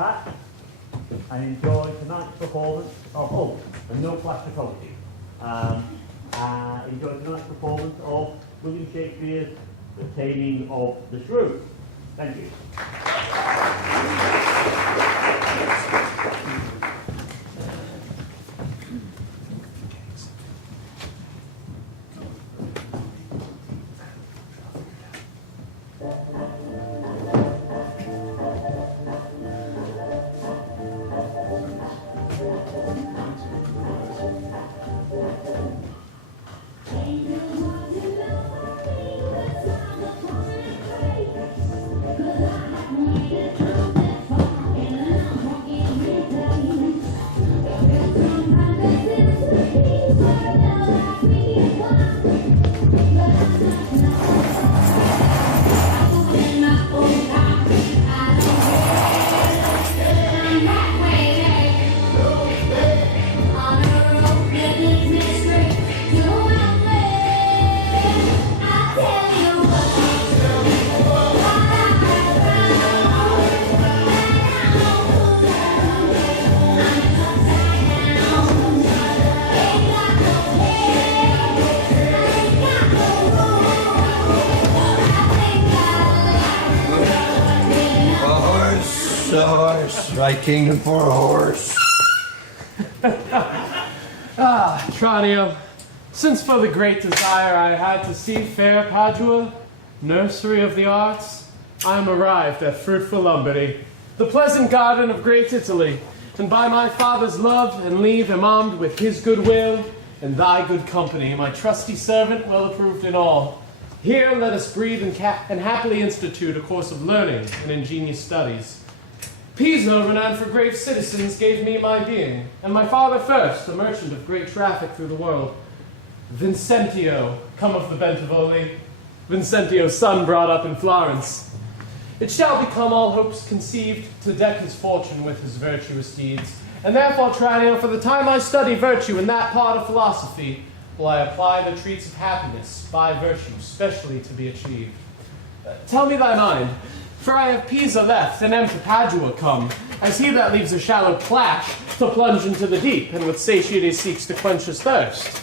Pat, and enjoy tonight's performance of, oh, and no plasticology. Enjoy tonight's performance of William Shakespeare's The Taming of the Shrew. Thank you. Right kingdom for a horse. Tranio, since for the great desire I had to see fair Padua, nursery of the arts, I am arrived at fruitful Lombardy, the pleasant garden of great Italy, and by my father's love and leave am armed with his good will and thy good company, my trusty servant, well approved in all. Here let us breathe and happily institute a course of learning and ingenious studies. Pisa, renowned for grave citizens, gave me my being, and my father first, a merchant of great traffic through the world. Vincentio, come of the Bentivogli, Vincentio's son brought up in Florence. It shall become all hopes conceived to deck his fortune with his virtuous deeds, and therefore, Tranio, for the time I study virtue in that part of philosophy, will I apply the treats of happiness by virtue specially to be achieved. Tell me thy mind. For I have Pisa left, and am to Padua come, as he that leaves a shallow plash to plunge into the deep, and with satiety seeks to quench his thirst.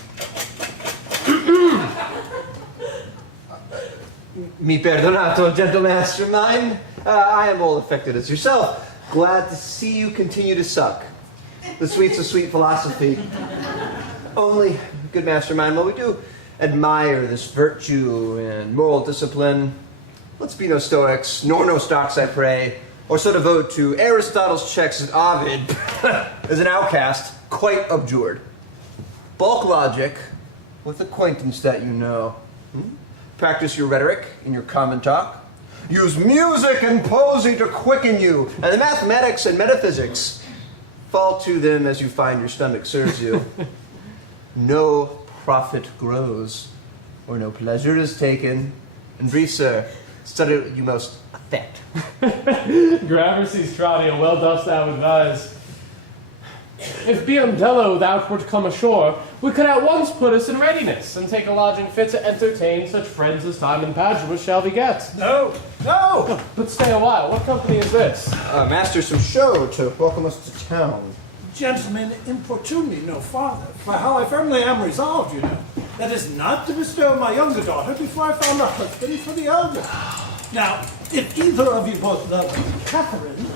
Mi perdonato, gentle master mine. I am all affected as yourself. Glad to see you continue to suck. The sweets of sweet philosophy. Only, good master mine, while we do admire this virtue and moral discipline, let's be no Stoics, nor no stocks, I pray, or so devote to Aristotle's checks as Ovid as an outcast, quite abjured. Bulk logic with acquaintance that you know. Practice your rhetoric in your common talk. Use music and poesy to quicken you, and the mathematics and metaphysics. Fall to them as you find your stomach serves you. No profit grows, or no pleasure is taken. And brief, sir, study what you most affect. Gramercy's Tranio, well dost thou advise. If Biondello thou wert come ashore, we could at once put us in readiness, and take a lodging fit to entertain such friends as time in Padua shall beget. No! But stay a while, what company is this? Master, some show to welcome us to town. Gentlemen, importune me no farther, for how I firmly am resolved, you know, that is not to bestow my younger daughter before I found a husband for the elder. Now, if either of you both love Catherine,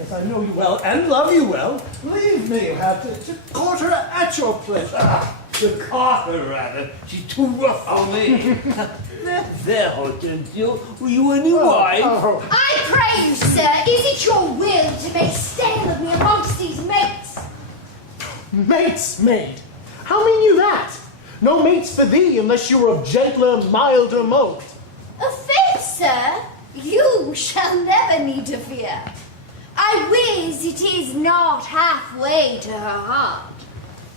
as I know you well and love you well, leave me have to court her at your pleasure. To court her, rather. She's too rough for me. There, Hortensio, were you any wife? I pray you, sir, is it your will to make stale of me amongst these mates? Mates, maid? How mean you that? No mates for thee unless you're of gentler, milder mold. A faith, sir, you shall never need to fear. I wis it is not halfway to her heart.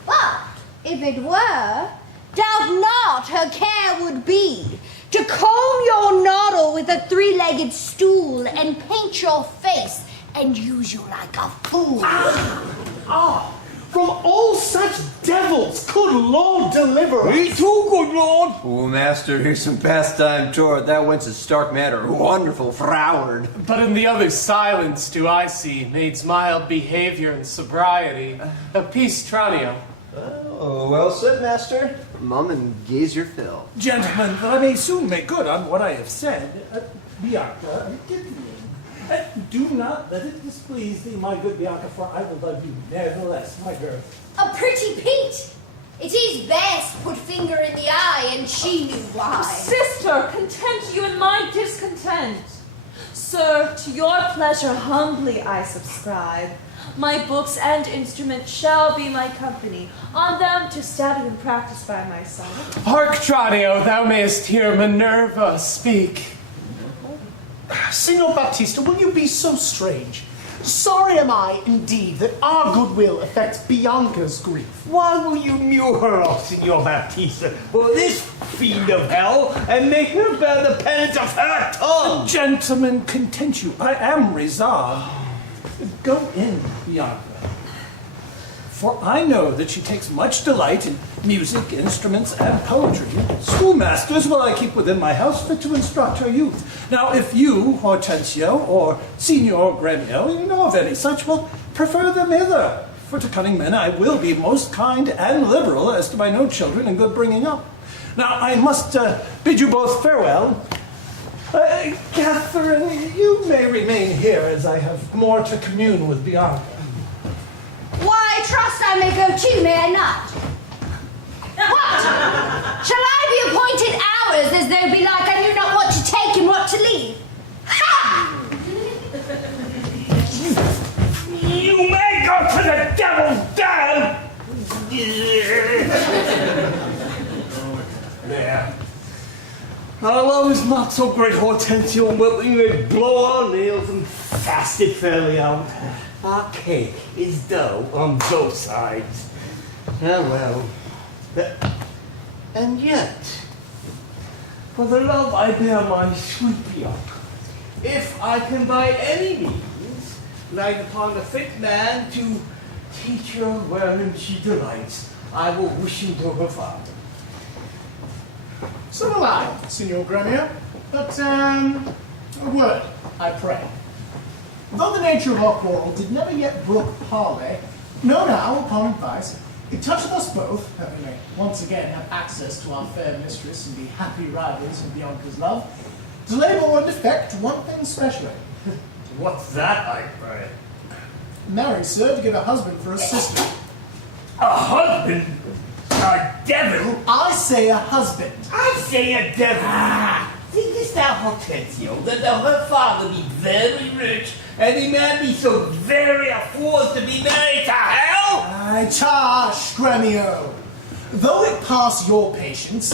But if it were, doubt not her care would be to comb your noddle with a three-legged stool and paint your face and use you like a fool. From all such devils, good Lord deliver us. Me too, good Lord. Oh, master, here's some pastime toward that whence is stark matter, wonderful froward. But in the other silence do I see maid's mild behavior and sobriety. A peace, Tranio. Oh, well said, master. Mum, and gaze your fill. Gentlemen, that I may soon make good on what I have said, Bianca, give me. Do not let it displease thee, my good Bianca, for I will love you nevertheless, my girl. A pretty Pete. It is best put finger in the eye, and she knew why. Sister, content you in my discontent. Sir, to your pleasure humbly I subscribe. My books and instruments shall be my company, on them to study and practice by my side. Hark, Tranio, thou mayest hear Minerva speak. Signor Baptista, will you be so strange? Sorry am I, indeed, that our goodwill affects Bianca's grief. Why will you mew her off, Signor Baptista, for this fiend of hell, and make her bear the penance of her tongue? Gentlemen, content you. I am resolved. Go in, Bianca. For I know that she takes much delight in music, instruments, and poetry. Schoolmasters will I keep within my house fit to instruct her youth. Now, if you, Hortensio, or Signor Gremio, you know of any such, will prefer them hither. For to cunning men I will be most kind and liberal as to my no children and good bringing up. Now, I must bid you both farewell. Catherine, you may remain here as I have more to commune with Bianca. Why, trust I may go too, may I not? What? Shall I be appointed hours as though be like I knew not what to take and what to leave? Ha! You may go to the devil's den! There. Our love is not so great, Hortensio, but we may blow our nails and fast it fairly out. Our cake is dough on both sides. Ah, well. And yet, for the love I bear my sweet Bianca, if I can by any means light upon a fit man to teach her wherein she delights, I will wish him to her father. So will I, Signor Gremio. But, a word, I pray. Though the nature of our quarrel did never yet brook parley, know now, upon advice, it toucheth us both, that we may once again have access to our fair mistress and be happy rivals in Bianca's love, to labor or defect one thing specially. What's that, I pray? Marry, sir, to give a husband for a sister. A husband? A devil? I say a husband. I say a devil. Thinkest thou, Hortensio, that her father be very rich, and the man be so very afford to be married to hell? Ay, tush, Gremio. Though it pass your patience,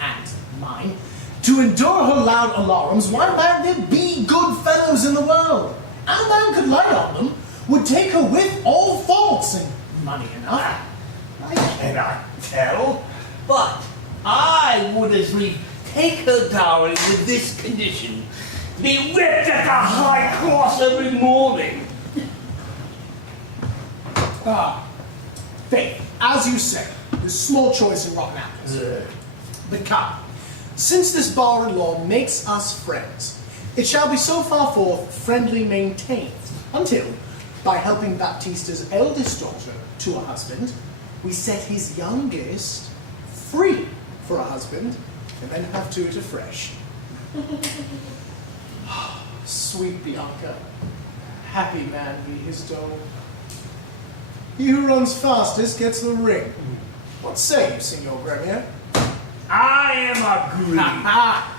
and mine, to endure her loud alarums, why might there be good fellows in the world? And a man could light on them, would take her with all faults, and money enough. I cannot tell, but I would as lief take her dowry with this condition: be whipped at the high cross every morning. Faith, as you say, there's small choice in rotten apples. But come, since this bar-in-law makes us friends, it shall be so far forth friendly maintained, until, by helping Baptista's eldest daughter to a husband, we set his youngest free for a husband, and then have to it afresh. Sweet Bianca, happy man be his dole. He who runs fastest gets the ring. What say you, Signor Gremio? I am agreed.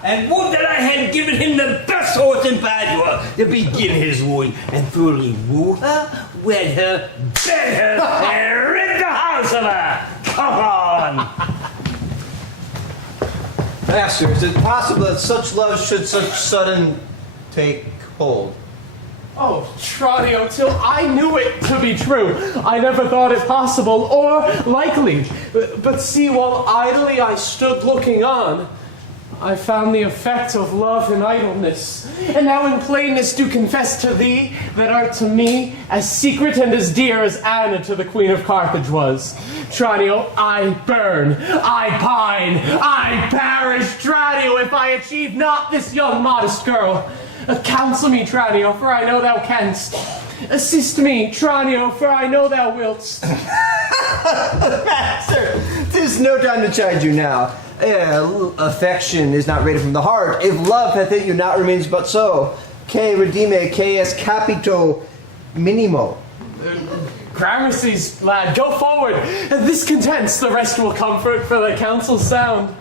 And would that I had given him the best horse in Padua to begin his wooing, and thoroughly woo her, wed her, bed her, and rid the house of her. Come on. Master, is it possible that such love should such sudden take hold? Oh, Tranio, till I knew it to be true, I never thought it possible or likely. But see, while idly I stood looking on, I found the effect of love in idleness, and now in plainness do confess to thee that art to me as secret and as dear as Anna to the Queen of Carthage was. Tranio, I burn, I pine, I perish, Tranio, if I achieve not this young modest girl. Counsel me, Tranio, for I know thou canst. Assist me, Tranio, for I know thou wilt. Master, 'tis no time to chide you now. Affection is not rated from the heart. If love hath hit you not, remains but so. Que redime, que es capito minimo. Gramercy's lad, go forward. This contents, the rest will comfort, for thy counsel's sound.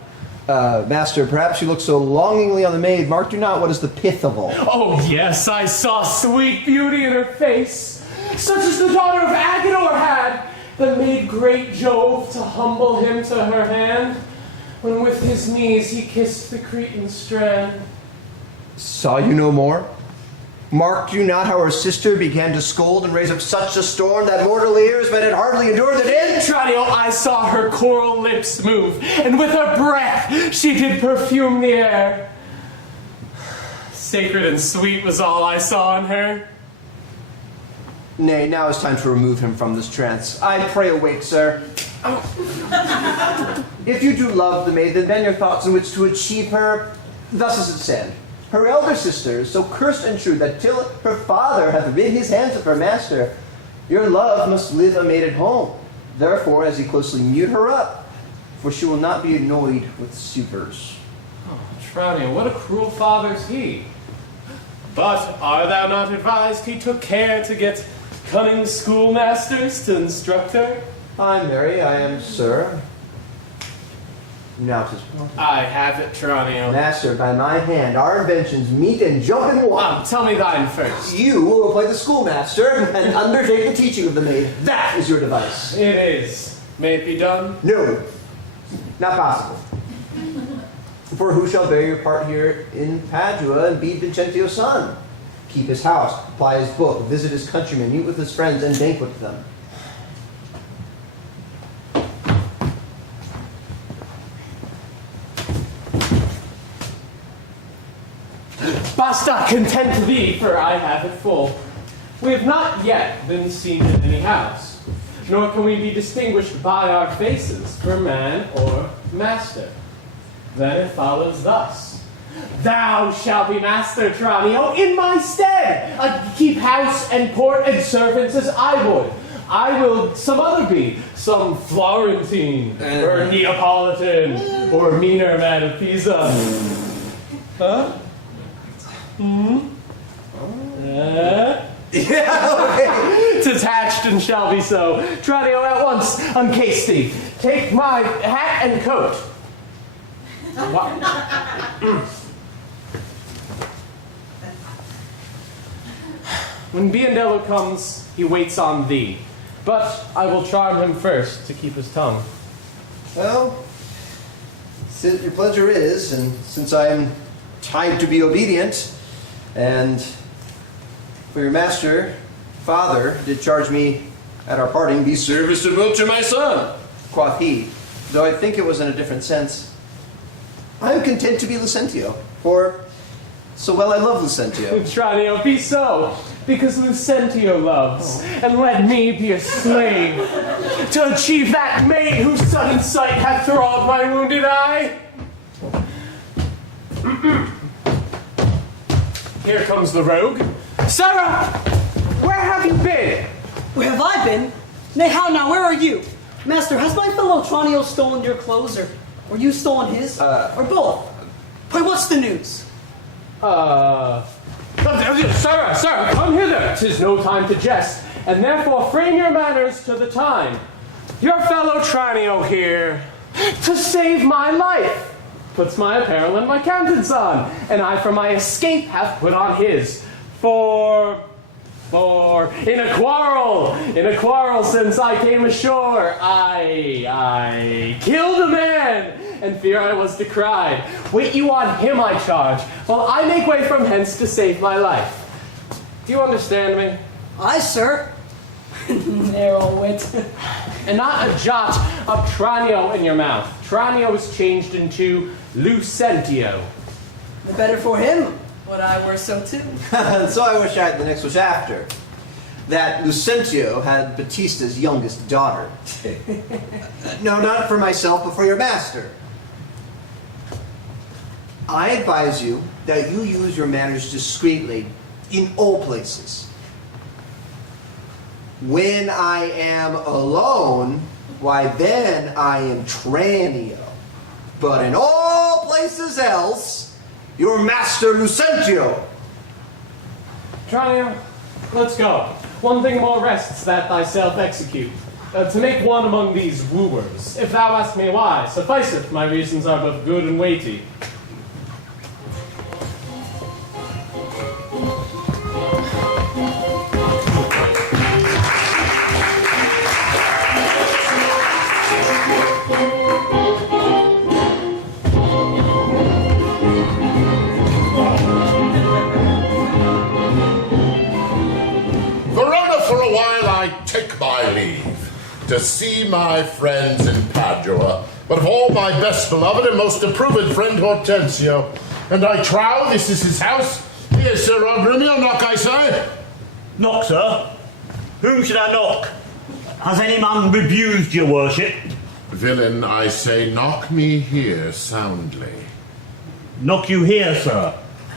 Master, perhaps you look so longingly on the maid. Marked you not what is the pith of all? Oh yes, I saw sweet beauty in her face, such as the daughter of Agador had, that made great Jove to humble him to her hand, when with his knees he kissed the Cretan strand. Saw you no more? Marked you not how her sister began to scold and raise up such a storm that mortal ears might hardly endure the din? Tranio, I saw her coral lips move, and with her breath she did perfume the air. Sacred and sweet was all I saw in her. Nay, now is time to remove him from this trance. I pray awake, sir. If you do love the maid, then bend your thoughts in which to achieve her. Thus is it said. Her elder sister is so cursed and true that till her father hath rid his hands of her master, your love must live a maid at home. Therefore, as you closely mute her up, for she will not be annoyed with suitors. Oh, Tranio, what a cruel father's he. But art thou not advised he took care to get cunning schoolmasters to instruct her? Ay, marry, I am, sir. Now 'tis wanted. I have it, Tranio. Master, by my hand, our inventions meet and jump in one. Tell me thine first. You will play the schoolmaster and undertake the teaching of the maid. That is your device. It is. May it be done? No, not possible. For who shall bear your part here in Padua and be Vincentio's son? Keep his house, apply his book, visit his countrymen, meet with his friends, and banquet with them. Basta, content thee, for I have it full. We have not yet been seen in any house, nor can we be distinguished by our faces for man or master. Then it follows thus. Thou shalt be master, Tranio, in my stead. Keep house and port and servants as I would. I will some other be, some Florentine, or Neapolitan, or meaner man of Pisa. Huh? Yeah, Detached and shall be so. Tranio, at once uncase thee. Take my hat and coat. What? When Biondello comes, he waits on thee. But I will charm him first to keep his tongue. Well, since your pleasure is, and since I am timed to be obedient, and for your master, father, did charge me at our parting, be serviceable to my son, quoth he, though I think it was in a different sense. I am content to be Lucentio, for so well I love Lucentio. Tranio, be so, because Lucentio loves, and let me be a slave, to achieve that maid whose sudden sight hath thralled my wounded eye. Here comes the rogue. Sarah, where have you been? Where have I been? Nay, how now, where are you? Master, has my fellow Tranio stolen your clothes, or you stolen his? Or both? Why, what's the news? Sir, come hither. 'Tis no time to jest, and therefore frame your manners to the time. Your fellow Tranio here, to save my life, puts my apparel and my countenance on, and I for my escape have put on his. For in a quarrel since I came ashore, I killed a man, and fear I was decried. Wait you on him, I charge, while I make way from hence to save my life. Do you understand me? Aye, sir. Narrow wit. And not a jot of Tranio in your mouth. Tranio is changed into Lucentio. The better for him. Would I were so too. So I wish I had the next wish after. That Lucentio had Batista's youngest daughter. No, not for myself, but for your master. I advise you that you use your manners discreetly in all places. When I am alone, why then I am Tranio. But in all places else, your master Lucentio. Tranio, let's go. One thing more rests that thyself execute. To make one among these wooers. If thou ask me why, sufficeth my reasons are both good and weighty. Verona, for a while I take my leave to see my friends in Padua, but of all my best beloved and most approved friend Hortensio. And I trow this is his house. Here, Sir Rodrimio, knock, I say. Knock, sir. Whom should I knock? Has any man abused your worship? Villain, I say, knock me here soundly. Knock you here, sir.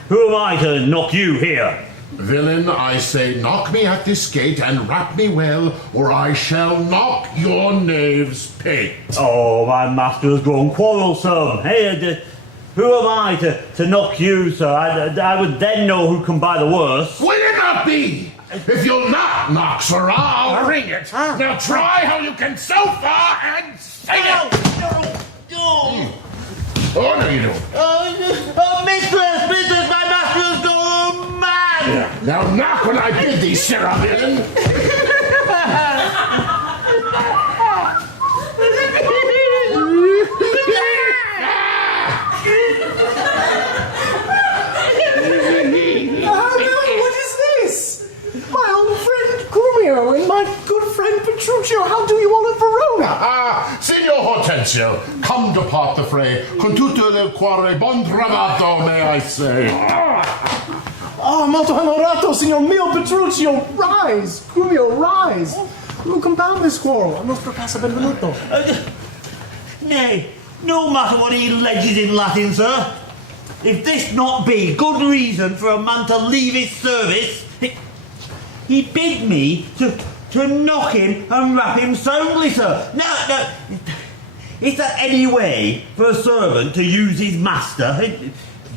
Who am I to knock you here? Villain, I say, knock me at this gate and rap me well, or I shall knock your knave's pate. Oh, my master has grown quarrelsome. Hey, who am I to knock you, sir? I would then know who can buy the worst. Will it not be? If you'll not knock, sir, I'll ring it. Now try how you can so far and sing it. No. Oh, no, you don't. Oh, mistress, my master has gone mad. Now knock when I bid thee, sirrah, villain. What is this? My old friend Grumio and my good friend Petruchio, how do you all at Verona? Signor Hortensio, come depart the fray. Con tutto il cuore bon trovato, may I say. Molto onorato, signor mio Petruchio. Rise, Grumio, rise. Who compound this quarrel? A nostro casa benvenuto. Nay, no matter what he alleges in Latin, sir. If this not be good reason for a man to leave his service, he bid me to knock him and rap him soundly, sir. No. Is there any way for a servant to use his master,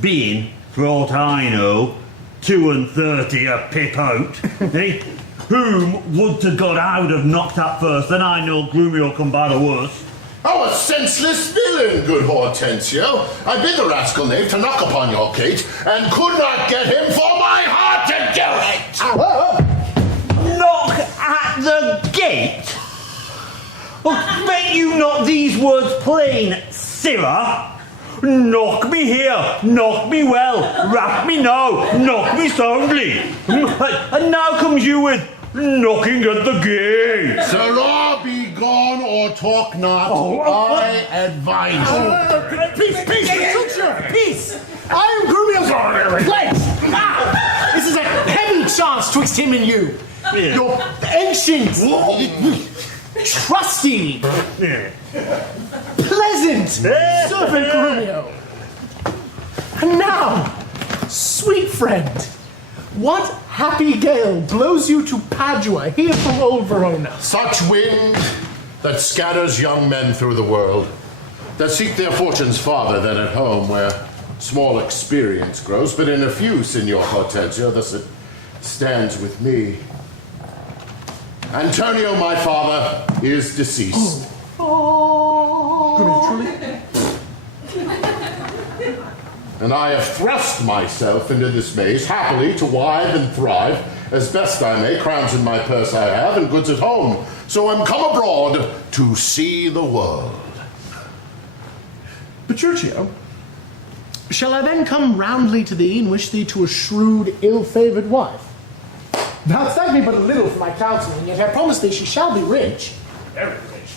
being, for aught I know, 32 a pip out, whom would to God I would have knocked up first, then I know Grumio can buy the worst. Oh, a senseless villain, good Hortensio. I bid the rascal knave to knock upon your gate, and could not get him for my heart to do it. Knock at the gate? Oh, bet you not these words plain, sirrah. Knock me here, knock me well, rap me now, knock me soundly. And now comes you with knocking at the gate. Sirrah, be gone or talk not. I advise you. Peace, Petruchio, peace. I am Grumio's place. This is a heavy chance twixt him and you. Yeah. Your ancient, trusty, pleasant servant Grumio. And now, sweet friend, what happy gale blows you to Padua, here from old Verona? Such wind that scatters young men through the world, that seek their fortunes farther than at home, where small experience grows, but in a few, Signor Hortensio, thus it stands with me. Antonio, my father, is deceased. Grumio, truly? And I have thrust myself into this maze, happily to wive and thrive, as best I may, crowns in my purse I have, and goods at home. So I'm come abroad to see the world. Petruchio, shall I then come roundly to thee and wish thee to a shrewd, ill-favoured wife? Thou thank me but a little for my counsel, and yet I promise thee she shall be rich. Very rich.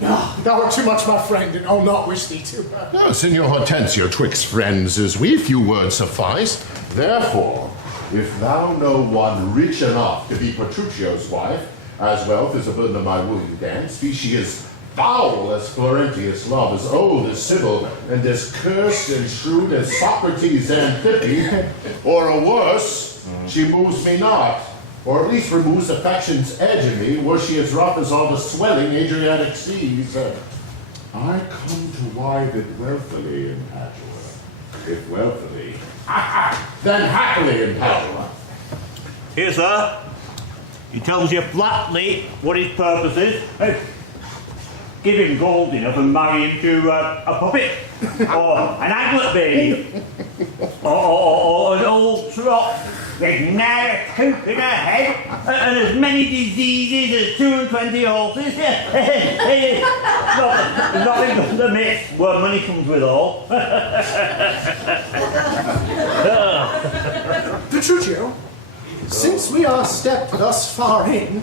Ah, thou art too much my friend, and I'll not wish thee to. Signor Hortensio, twixt friends as we, few words suffice. Therefore, if thou know one rich enough to be Petruchio's wife, as wealth is a burden of my wooing dance, be she as foul as Florentius' love, as old as Sybil, and as cursed and shrewd as Socrates' Xanthippe, or a worse, she moves me not, or at least removes affection's edge in me, were she as rough as all the swelling Adriatic seas. I come to wive it wealthily in Padua, if wealthily, then happily in Padua. Here, sir. He tells you flatly what his purpose is. Hey, give him gold enough and marry him to a puppet, or an aglet baby, or an old trot with ne'er a coop in her head, and as many diseases as 22 horses. Nothing but the myth where money comes with all. Petruchio, since we are stepped thus far in,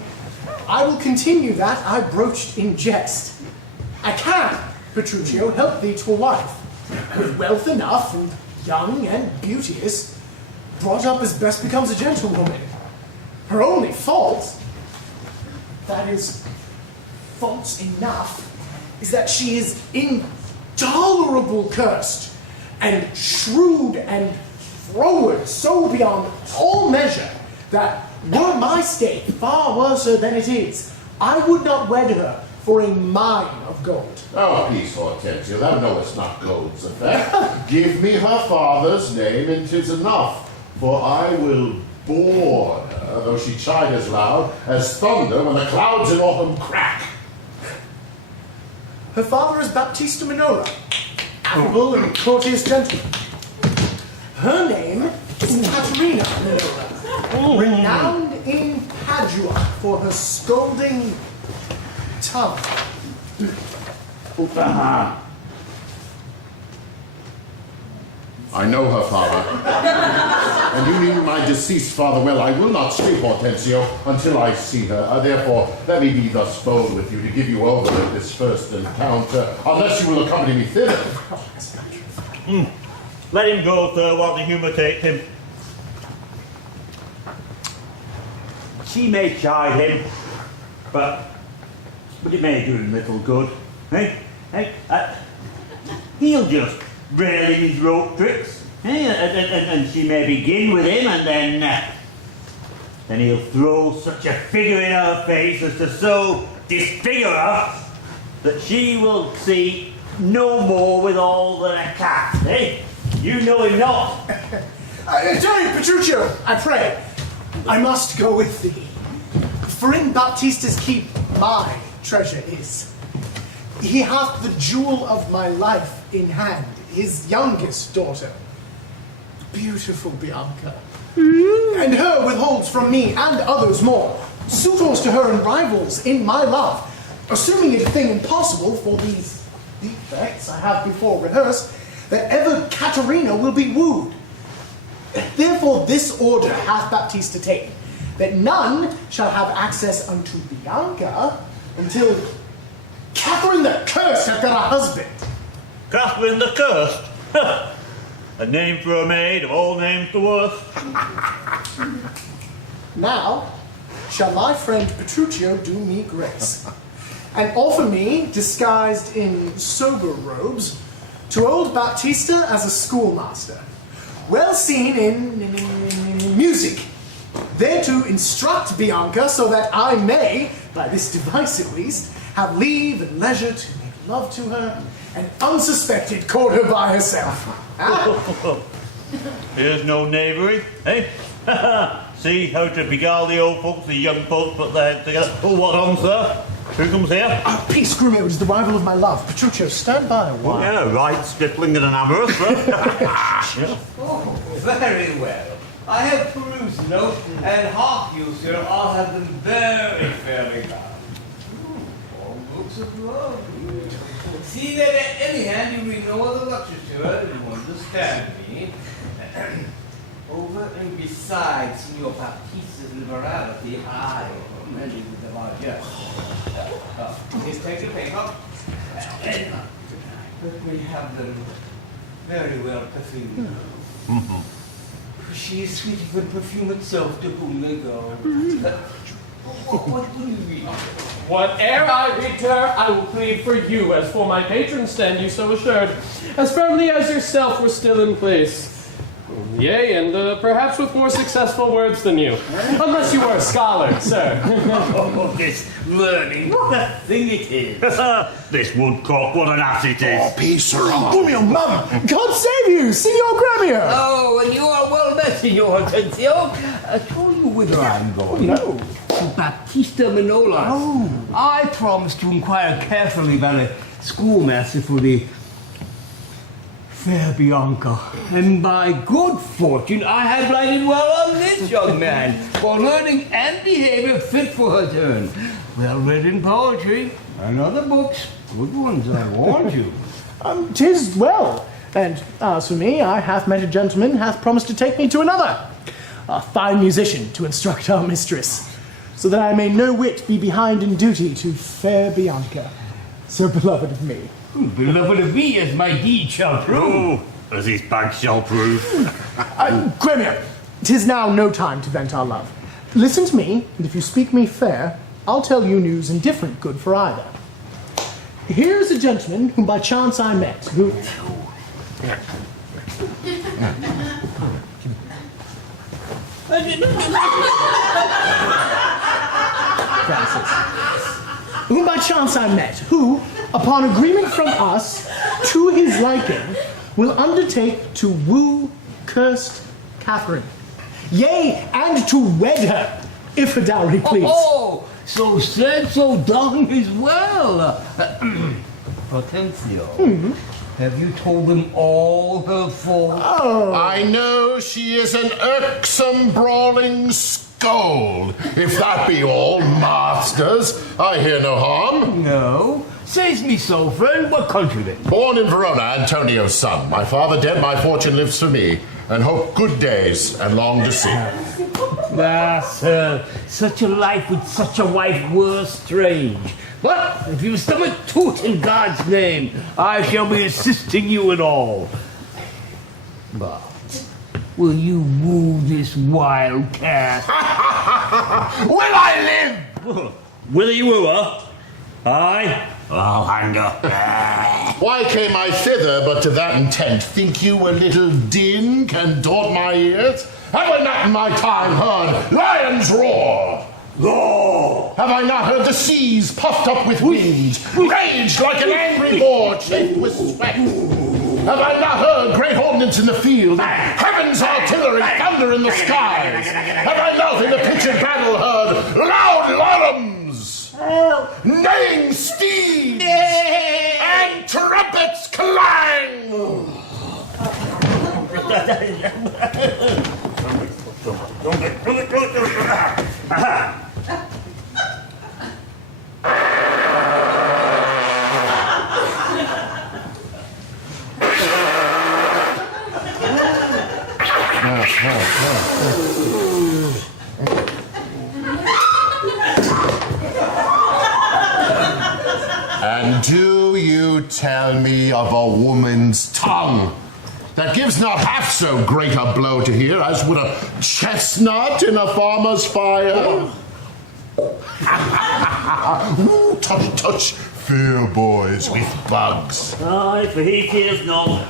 I will continue that I broached in jest. I can, Petruchio, help thee to a wife, with wealth enough, and young and beauteous, brought up as best becomes a gentlewoman. Her only fault, that is, faults enough, is that she is intolerable cursed, and shrewd and froward so beyond all measure, that were my state far worse than it is, I would not wed her for a mine of gold. Oh, peace, Hortensio, thou knowest not gold's effect. Give me her father's name, and 'tis enough, for I will bore her, though she chide as loud as thunder when the clouds in autumn crack. Her father is Baptista Minola, affable and courteous gentleman. Her name is Caterina Minola, renowned in Padua for her scolding tongue. I know her father, and you knew my deceased father well. I will not sleep, Hortensio, until I see her. Therefore, let me be thus bold with you to give you over at this first encounter, unless you will accompany me thither. Let him go, sir, while the humour takes him. She may chide him, but it may do him little good. He'll just rail in his rope tricks, and she may begin with him, and then he'll throw such a figure in her face as to so disfigure her that she will see no more with all than a cat. You know him not. Tarry, Petruchio, I pray. I must go with thee. For in Baptista's keep my treasure is. He hath the jewel of my life in hand, his youngest daughter, beautiful Bianca. And her withholds from me and others more, suitors to her and rivals in my love, assuming it a thing impossible for these defects I have before rehearsed, that ever Caterina will be wooed. Therefore this order hath Baptista taken, that none shall have access unto Bianca until Catherine the Cursed hath got a husband. Catherine the Cursed? A name for a maid, of all names the worst. Now shall my friend Petruchio do me grace, and offer me, disguised in sober robes, to old Baptista as a schoolmaster, well seen in music, there to instruct Bianca so that I may, by this device at least, have leave and leisure to make love to her, and unsuspected court her by herself. Here's no knavery, See how to beguile the old folks, the young folks put their heads together. Oh, what on, sir? Who comes here? Peace, Grumio, it is the rival of my love. Petruchio, stand by a while. Yeah, right, stripling and an amorous, sir. Oh, very well. I have perused the note, and half you, sir, all have them very fairly done. All looks of love. See that at any hand you read no other literature, you understand me. Over and beside Signor Baptista's liberality, I am ready with the Yes. Please take the paper. Let me have them very well perfumed. She is sweeter than perfume itself to whom they go. What will you read? Whate'er I read to her, I will plead for you. As for my patron, stand you so assured, as firmly as yourself were still in place. Yea, and perhaps with more successful words than you. Unless you were a scholar, sir. Oh, this learning, what a thing it is. This woodcock, what an ass it is. Oh, peace her on. Grumio, Mum! God save you, Signor Grumio! Oh, and you are well met, Signor Hortensio. I told you whither I'm going. No. To Baptista Manolas. Oh. I promised to inquire carefully about a schoolmaster for the fair Bianca. And by good fortune, I have lighted well on this young man for learning and behavior fit for her turn. Well read in poetry and other books. Good ones, I warned you. 'Tis well. And as for me, I hath met a gentleman hath promised to take me to another, a fine musician to instruct our mistress, so that I may no whit be behind in duty to fair Bianca, so beloved of me. Beloved of me, as my deed shall prove. Oh, as his bag shall prove. Grumio, 'tis now no time to vent our love. Listen to me, and if you speak me fair, I'll tell you news indifferent good for either. Here's a gentleman whom by chance I met, who... whom by chance I met, who, upon agreement from us, to his liking, will undertake to woo cursed Catherine. Yea, and to wed her, if a dowry please. Oh, so said, so done as well. Hortensio, have you told them all her faults? I know she is an irksome, brawling scold. If that be all, masters, I hear no harm. No. Says me so, friend. What country then? Born in Verona, Antonio's son. My father dead, my fortune lives for me, and hope good days and long to see. Ah, sir, such a life with such a wife were strange. But if you stomach toot in God's name, I shall be assisting you in all. But will you woo this wild cat? Will I live? Will he woo her? Aye, I'll hang her. Why came I thither but to that intent? Think you a little din can daunt my ears? Have I not in my time heard lions roar? Roar! Have I not heard the seas puffed up with wind, raged like an angry boar chafed with sweat? Have I not heard great ordnance in the field, heaven's artillery thunder in the skies? Have I not in the pitched battle heard loud larums, neighing steeds, and trumpets clang? And do you tell me of a woman's tongue that gives not half so great a blow to hear as would a chestnut in a farmer's fire? Ooh, touch, touch, fair boys with bugs. Aye, for he cares not.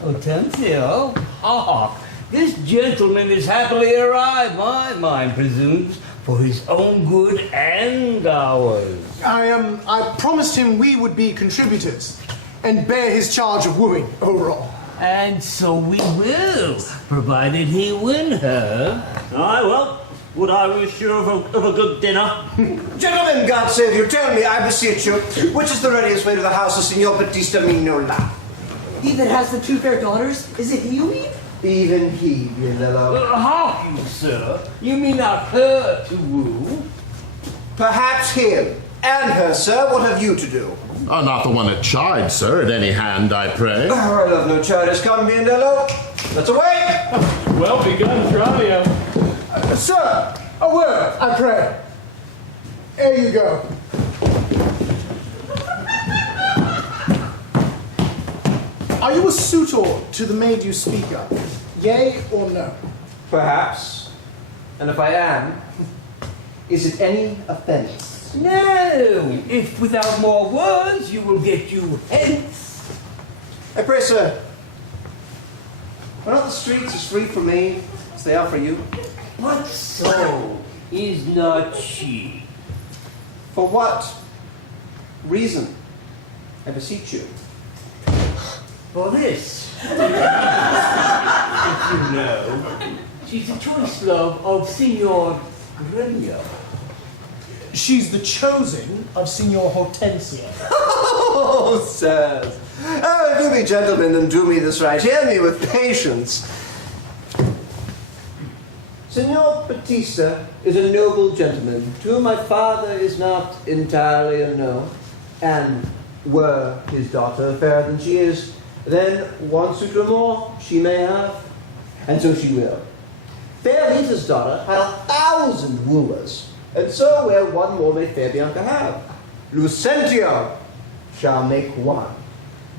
Hortensio? Ah, this gentleman is happily arrived, my mind presumes, for his own good and ours. I promised him we would be contributors and bear his charge of wooing overall. And so we will, provided he win her. Aye, well, would I was sure of a good dinner. Gentlemen, God save you, tell me, I beseech you, which is the readiest way to the house of Signor Battista Mignola? He that has the two fair daughters, is it he, we? Even he, Bielello. How you, sir? You mean not her to woo? Perhaps him. And her, sir, what have you to do? Not the one that chides, sir, at any hand, I pray. Oh, I love no chiders. Come, Bielello. Let's away. Well begun, Tranio. Sir, a word, I pray. There you go. Are you a suitor to the maid you speak of? Yea or no? Perhaps. And if I am, is it any offense? No, if without more words you will get you hence. I pray, sir, are not the streets as free for me as they are for you? What so is not she? For what reason? I beseech you. For this. If you know, she's a choice love of Signor Gremio. She's the chosen of Signor Hortensio. Oh, sirs. Oh, do be gentlemen and do me this right. Hear me with patience. Signor Batista is a noble gentleman to whom my father is not entirely unknown, and were his daughter fairer than she is, then one suitor more she may have, and so she will. Fair Lita's daughter had 1,000 wooers, and so where one more may fair Bianca have. Lucentio shall make one,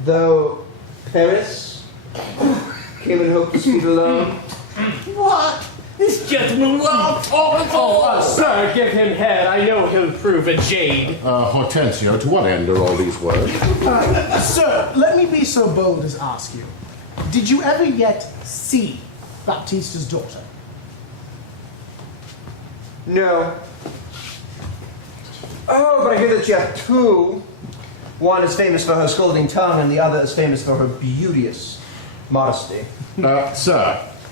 though Paris came in hope to speak alone. What? This gentleman will talk at all. Sir, give him head. I know he'll prove a jade. Hortensio, to what end are all these words? Sir, let me be so bold as ask you. Did you ever yet see Baptista's daughter? No. Oh, but I hear that you have two. One is famous for her scolding tongue, and the other is famous for her beauteous modesty.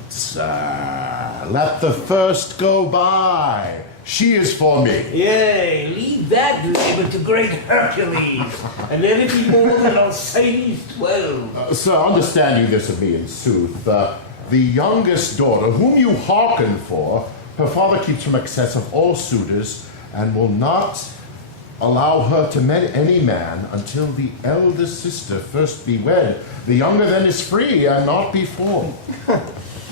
Sir, let the first go by. She is for me. Yea, leave that labor to great Hercules, and let it be more than Alcides 12. Sir, understand you this of me in sooth. The youngest daughter, whom you hearken for, her father keeps from excess of all suitors, and will not allow her to any man until the eldest sister first be wed. The younger then is free, and not before.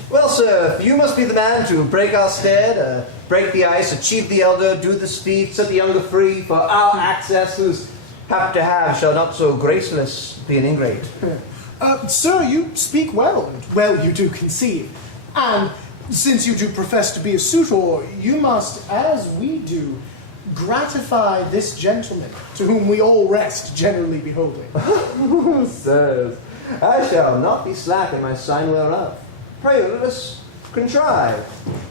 Well, sir, you must be the man to break our stead, break the ice, achieve the elder, do the speed, set the younger free, for our access, whose hap to have shall not so graceless be an ingrate. Sir, you speak well, and well you do conceive. And since you do profess to be a suitor, you must, as we do, gratify this gentleman, to whom we all rest generally beholding. Sirs, I shall not be slack in my sign whereof. Pray, let us contrive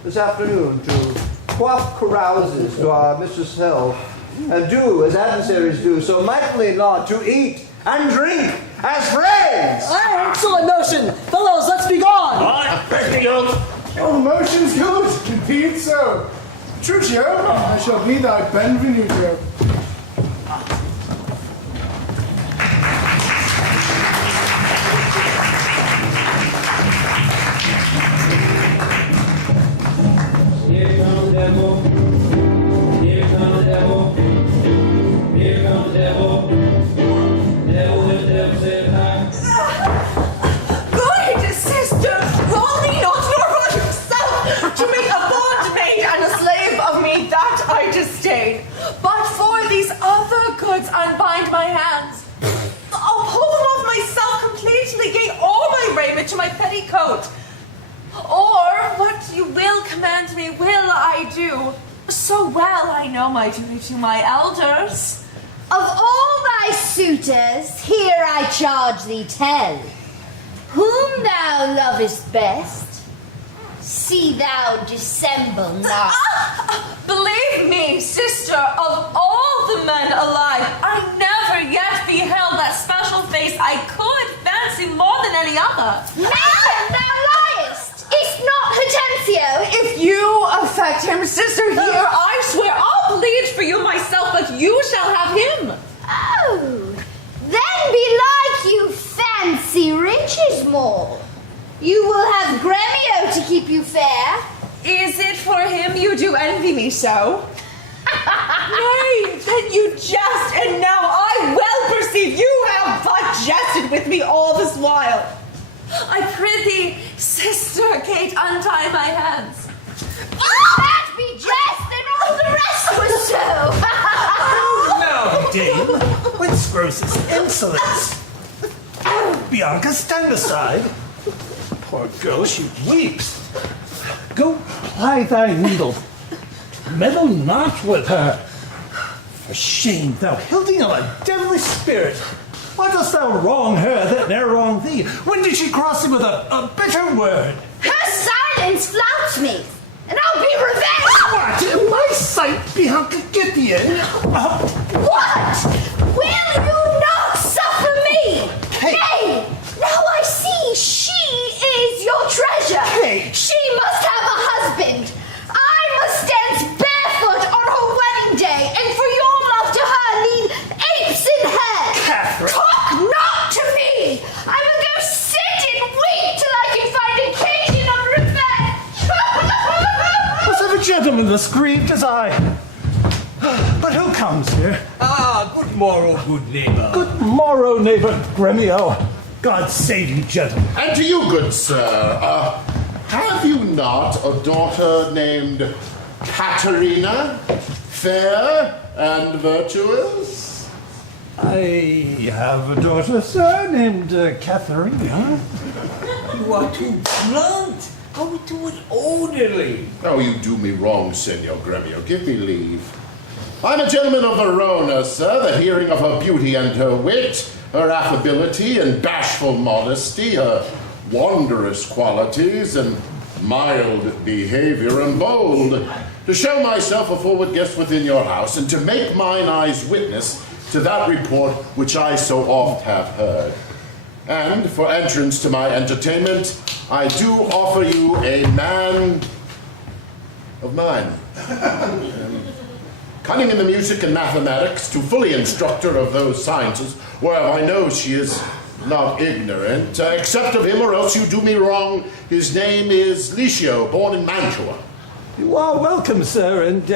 this afternoon to quaff carouses to our mistress' health, and do as adversaries do, so mightily not to eat and drink as friends. Excellent notion. Fellows, let's be gone. Alright, pretty old. Oh, the motion's good. Indeed so. Trucio, I shall be thy benvenuto. Here comes the devil. Here comes the devil. Here comes the devil. Devil, the devil said hi. Good sister, Raleigh not nor himself to make a bondmaid and a slave of me, that I disdain. But for these other goods unbind my hands. Uphold them of myself completely, yea, all my raiment to my petticoat. Or what you will command me, will I do. So well I know my duty to my elders. Of all thy suitors, here I charge thee tell. Whom thou lovest best, see thou dissemble not. Believe me, sister, of all the men alive, I never yet beheld that special face I could fancy more than any other. Man, thou liest! It's not Hortensio. If you affect him, sister, here, I swear I'll bleed for you myself, but you shall have him. Oh, then belike you fancy riches more. You will have Gremio to keep you fair. Is it for him you do envy me so? Nay, then you jest, and now I well perceive you have but jested with me all this while. I prithee, sister Kate, untie my hands. If that be jest, then all the rest was so. grossest insolence. Bianca, stand aside. Poor girl, she weeps. Go ply thy needle. Meddle not with her. For shame, thou hilding of a devilish spirit. Why dost thou wrong her that ne'er wronged thee? When did she cross thee with a bitter word? Her silence flouts me, and I'll be revenged! What? In my sight, Bianca, get thee in. What? Will you not suffer me? Kate. Nay, now I see she is your treasure. Kate. She must have a husband. I must dance barefoot on her wedding day, and for your love to her need apes in hair. Catherine. Talk not to me. I will go sit and weep till I can find occasion of revenge. Was ever gentleman thus grieved as I? But who comes here? Good morrow, good neighbor. Good morrow, neighbor Gremio. God save you, gentlemen. And to you, good sir, have you not a daughter named Katerina, fair and virtuous? I have a daughter, sir, named Katharina. You are too blunt. Go to it orderly. Oh, you do me wrong, Senor Gremio. Give me leave. I'm a gentleman of Verona, sir, that hearing of her beauty and her wit, her affability and bashful modesty, her wondrous qualities and mild behavior, am bold to show myself a forward guest within your house, and to make mine eyes witness to that report which I so oft have heard. And for entrance to my entertainment, I do offer you a man of mine. Cunning in the music and mathematics, to fully instruct her of those sciences, whereof I know she is not ignorant. Accept of him, or else you do me wrong. His name is Licio, born in Mantua. You are welcome, sir, and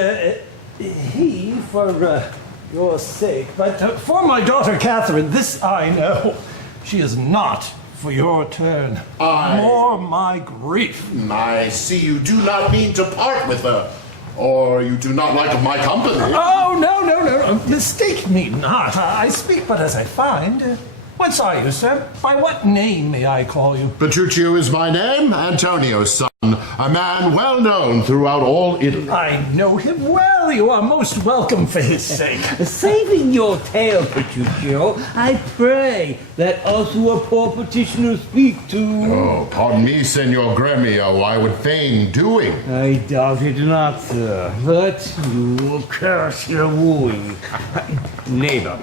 he, for your sake, but for my daughter Catherine, this I know, she is not for your turn. More my grief. I see you do not mean to part with her, or you do not like of my company. Oh, no, mistake me not. I speak but as I find. Whence are you, sir? By what name may I call you? Petruchio is my name, Antonio's son, a man well known throughout all Italy. I know him well. You are most welcome for his sake. Saving your tale, Petruchio, I pray that also a poor petitioner speak to... Oh, pardon me, Senor Gremio, I would fain doing. I doubt it not, sir, but you will curse your wooing. Neighbor,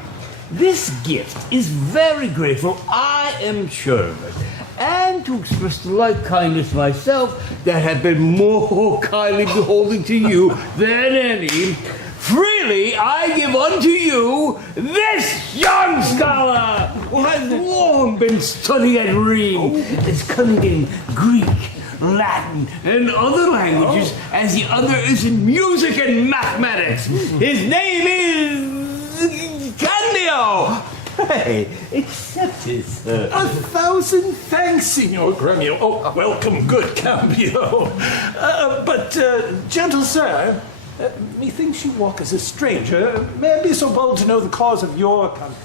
this gift is very grateful, I am sure of it. And to express the like kindness myself that have been more kindly beholding to you than any, freely I give unto you this young scholar who has long been studying at Rome, is cunning in Greek, Latin, and other languages as the other is in music and mathematics. His name is Candio. Pray, accept it, sir. 1,000 thanks, Signor Gremio. Oh, welcome, good Cambio. But, gentle sir, methinks you walk as a stranger. May I be so bold to know the cause of your coming?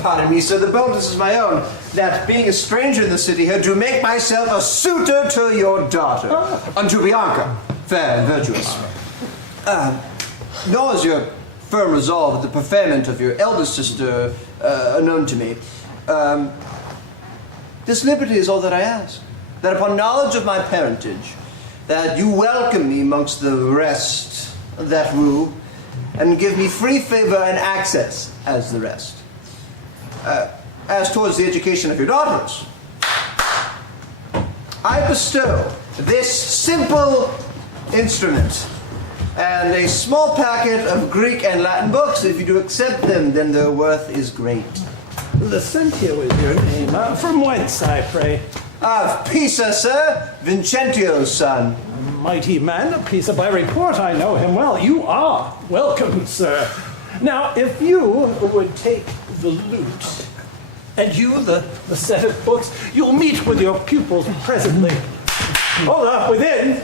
Pardon me, sir, the boldness is my own, that being a stranger in the city here, do make myself a suitor to your daughter, unto Bianca, fair and virtuous. Nor is your firm resolve at the preferment of your eldest sister unknown to me. This liberty is all that I ask, that upon knowledge of my parentage, that you welcome me amongst the rest that rule, and give me free favor and access as the rest. As towards the education of your daughters, I bestow this simple instrument and a small packet of Greek and Latin books. If you do accept them, then their worth is great. Lucentio is your name. From whence, I pray? Of Pisa, sir, Vincentio's son. Mighty man of Pisa, by report I know him well. You are welcome, sir. Now, if you would take the lute, and you the set of books, you'll meet with your pupils presently. Hold up, within.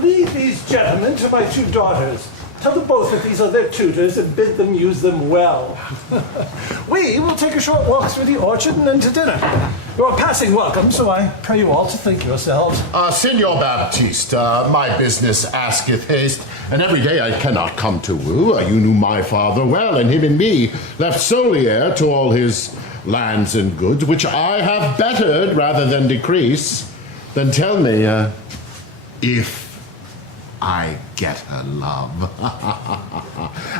Lead these gentlemen to my two daughters. Tell them both that these are their tutors and bid them use them well. We will take a short walk through the orchard and then to dinner. You are passing welcome, so I pray you all to think yourselves. Signor Baptiste, my business asketh haste, and every day I cannot come to woo. You knew my father well, and him and me left solely heir to all his lands and goods, which I have bettered rather than decrease. Then tell me, if I get her love,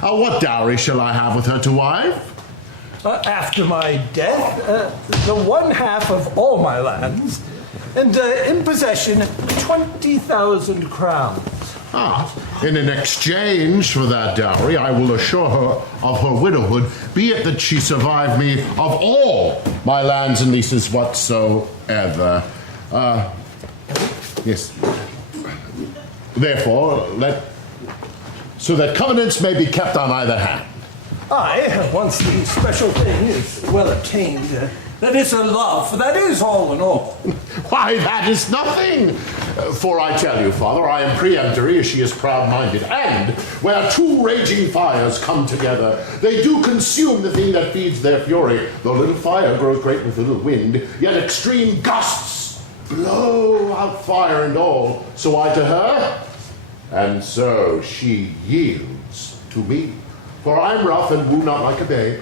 what dowry shall I have with her to wife? After my death, the 1/2 of all my lands, and in possession 20,000 crowns. In an exchange for that dowry, I will assure her of her widowhood, be it that she survive me of all my lands and leases whatsoever. Yes. Therefore, so that covenants may be kept on either hand. Aye, once the special thing is well obtained, that is her love, that is all in all. Why, that is nothing. For I tell you, Father, I am peremptory as she is proud-minded, and where two raging fires come together, they do consume the thing that feeds their fury. Though little fire grows great with little wind, yet extreme gusts blow out fire and all. So I to her, and so she yields to me. For I'm rough and woo not like a babe.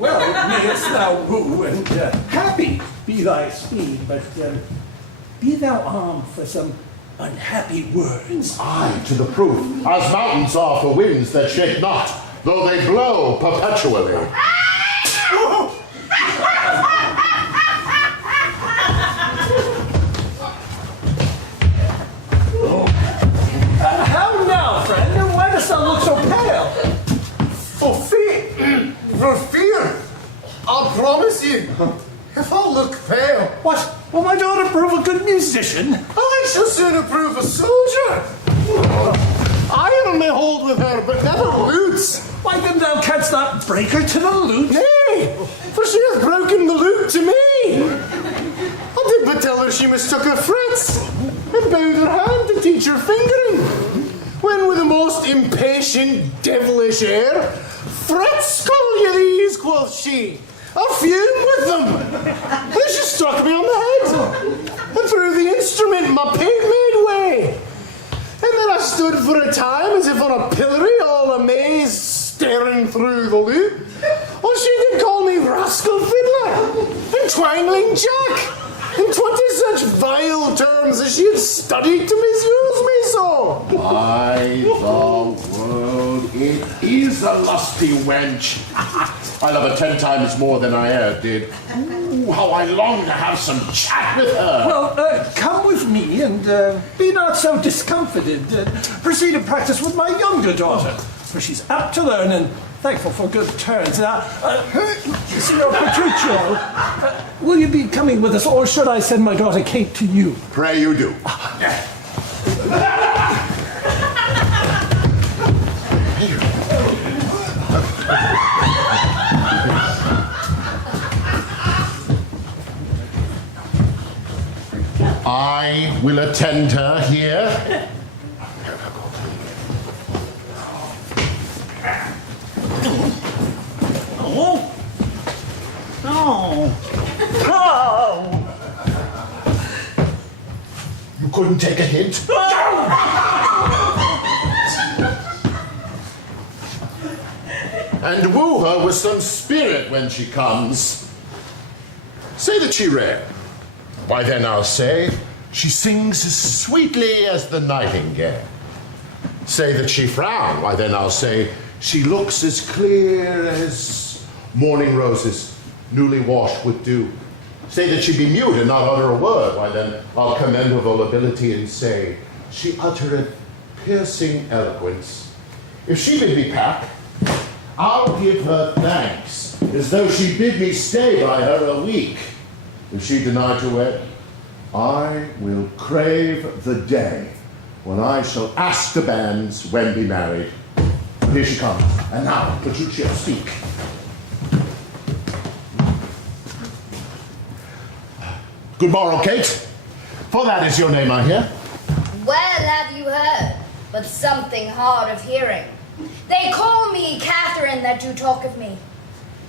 Well, mayest thou woo, and happy be thy speed, but be thou armed for some unhappy words. Aye, to the proof, as mountains are for winds that shake not, though they blow perpetually. How now, friend? Why dost thou look so pale? For fear, I'll promise you, if I look pale. What? Will my daughter prove a good musician? I shall sooner prove a soldier. Iron may hold with her, but never lutes. Why then thou canst not break her to the lute? Nay, for she hath broken the lute to me. I did but tell her she mistook her frets, and bowed her hand to teach her fingering. When with a most impatient, devilish air, frets call you these, quoth she. I fumed with them. Then she struck me on the head, and through the instrument my pig made way. And then I stood for a time as if on a pillory, all amazed, staring through the lute. Well, she did call me rascal fiddler and twangling jack, and 20 such vile terms as she had studied to misuse me so. By the world, it is a lusty wench. I love her 10 times more than I e'er did. Ooh, how I long to have some chat with her. Well, come with me and be not so discomfited. Proceed to practice with my younger daughter, for she's apt to learn and thankful for good turns. Now, Signor Petruccio, will you be coming with us, or should I send my daughter Kate to you? Pray you do. I will attend her here. Oh! No! No! You couldn't take a hint? And woo her with some spirit when she comes. Say that she rare. Why then I'll say, she sings as sweetly as the nightingale. Say that she frown, why then I'll say, she looks as clear as morning roses, newly washed with dew. Say that she be mute and not utter a word, why then I'll commend her volubility and say, she uttereth piercing eloquence. If she bid me pack, I'll give her thanks, as though she bid me stay by her a week. If she deny to wed, I will crave the day when I shall ask the bands when be married. Here she comes, and now, Petruccio, speak. Good morrow, Kate, for that is your name, I hear. Well have you heard, but something hard of hearing. They call me Catherine that do talk of me.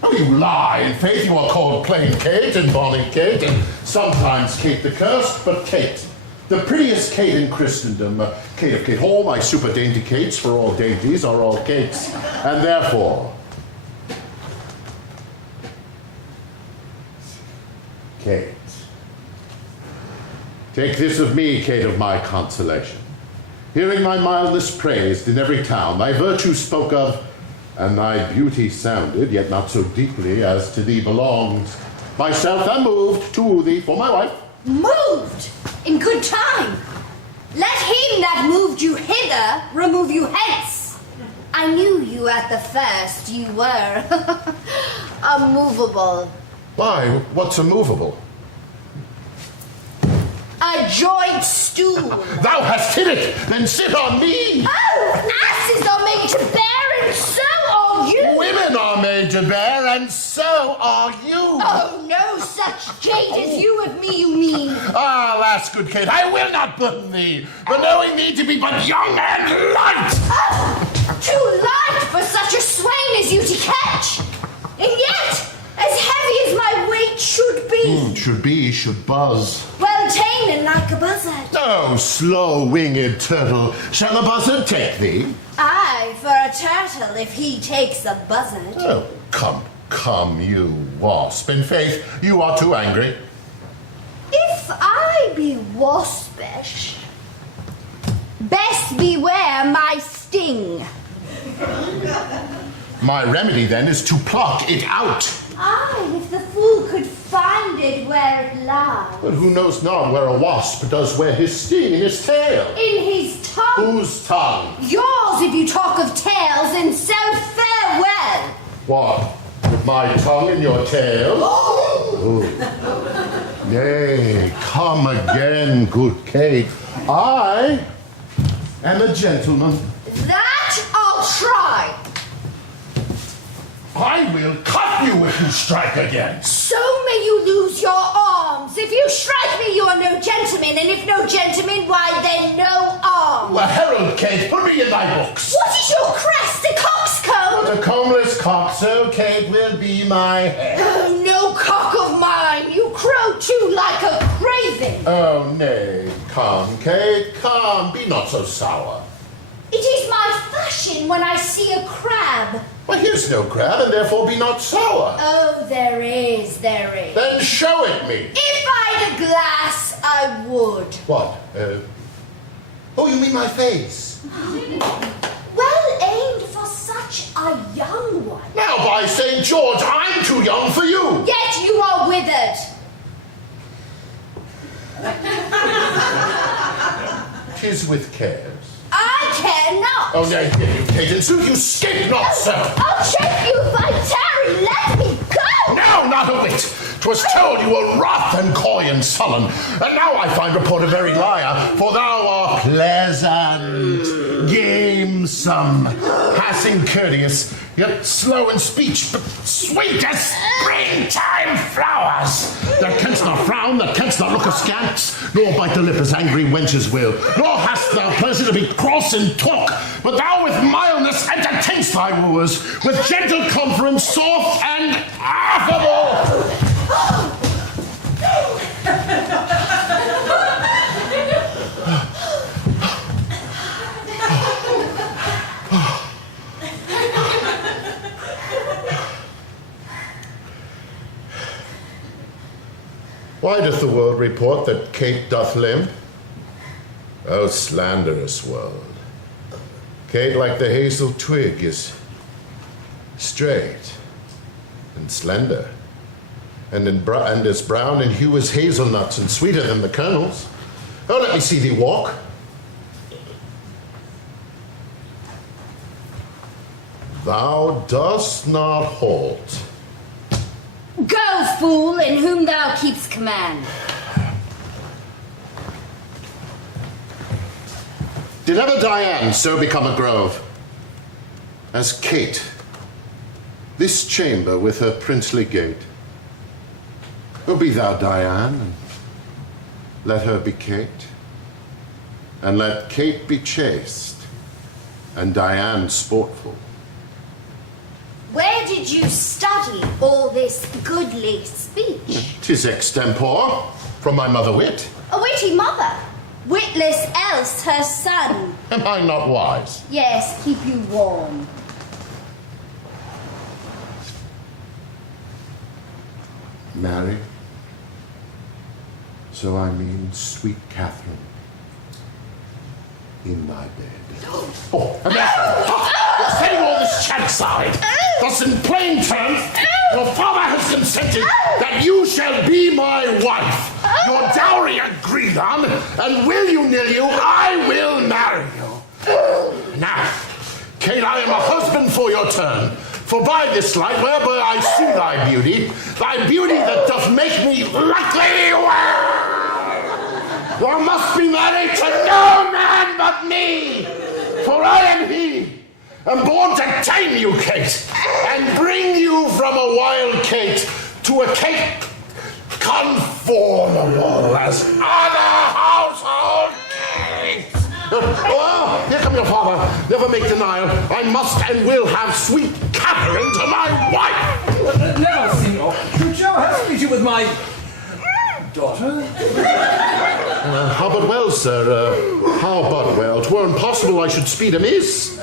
Oh, you lie. In faith, you are called plain Kate and bonny Kate, and sometimes Kate the Cursed, but Kate. The prettiest Kate in Christendom. Kate of Kate Hall, my super dainty Kates, for all dainties are all Kates. And therefore, Kate. Take this of me, Kate of my consolation. Hearing my mildness praised in every town, thy virtue spoke of, and thy beauty sounded, yet not so deeply as to thee belongs. Myself am moved to woo thee for my wife. Moved in good time. Let him that moved you hither remove you hence. I knew you at the first. You were immovable. Why, what's immovable? A joint stool. Thou hast hit it, then sit on me. Oh, asses are made to bear, and so are you. Women are made to bear, and so are you. Oh, no such gait as you of me, you mean. Ah, lass, good Kate, I will not burden thee, but knowing thee to be but young and light. Oh, too light for such a swain as you to catch, and yet as heavy as my weight should be. Should be, should buzz. Well ta'en and like a buzzard. Oh, slow-winged turtle, shall a buzzard take thee? Aye, for a turtle if he takes a buzzard. Oh, come, you wasp. In faith, you are too angry. If I be waspish, best beware my sting. My remedy, then, is to pluck it out. Aye, if the fool could find it where it lies. But who knows not where a wasp does wear his sting in his tail? In his tongue. Whose tongue? Yours, if you talk of tails, and so farewell. What? With my tongue in your tail? Oh. Nay, come again, good Kate. I am a gentleman. That I'll try. I will cut you if you strike again. So may you lose your arms. If you strike me, you are no gentleman, and if no gentleman, why then no arms. Well, herald, Kate, put me in thy books. What is your crest? A coxcomb? A combless cock, so Kate will be my head. Oh, no cock of mine. You crow too like a craven. Oh, nay, come, Kate, come, be not so sour. It is my fashion when I see a crab. Well, here's no crab, and therefore be not sour. Oh, there is. Then show it me. If I'd a glass, I would. What? Oh, you mean my face? Well aimed for such a young one. Now, by St. George, I'm too young for you. Yet you are withered. 'Tis with cares. I care not. Oh, nay, Kate, in sooth, you skip not, sir. I'll check you if I tarry. Let me go. No, not a whit. 'Twas told you were wroth and coy and sullen, and now I find report a very liar, for thou art pleasant, gamesome, passing courteous, yet slow in speech, but sweet as springtime flowers, that canst not frown, that canst not look askance, nor bite the lip as angry wenches will, nor hast thou pleasure to be cross in talk, but thou with mildness entertainst thy wooers, with gentle conference, soft and affable. Why doth the world report that Kate doth limp? O slanderous world! Kate, like the hazel twig, is straight and slender, and as brown in hue as hazelnuts, and sweeter than the kernels. Oh, let me see thee walk. Thou dost not halt. Go, fool, in whom thou keepst command. Did ever Diane so become a grove? As Kate, this chamber with her princely gate. Oh, be thou Diane, and let her be Kate, and let Kate be chaste, and Diane sportful. did you study all this goodly speech? 'Tis extempore, from my mother wit. A witty mother, witless else her son. Am I not wise? Yes, keep you warm. Mary? So I mean sweet Catherine. In my bed. Oh, and therefore, setting all this chat aside, thus in plain terms, your father has consented that you shall be my wife. Your dowry agreed on, and will you, nill you, I will marry you. Now, Kate, I am a husband for your turn. For by this light whereby I see thy beauty that doth make me likely well, thou must be married to no man but me, for I am he, am born to tame you, Kate, and bring you from a wild Kate to a Kate conformable as other household Kates. Oh, here come your father. Never make denial. I must and will have sweet Catherine to my wife. Now, Signor, should you have meet you with my daughter? How but well, sir? How but well? 'Twere impossible I should speed amiss.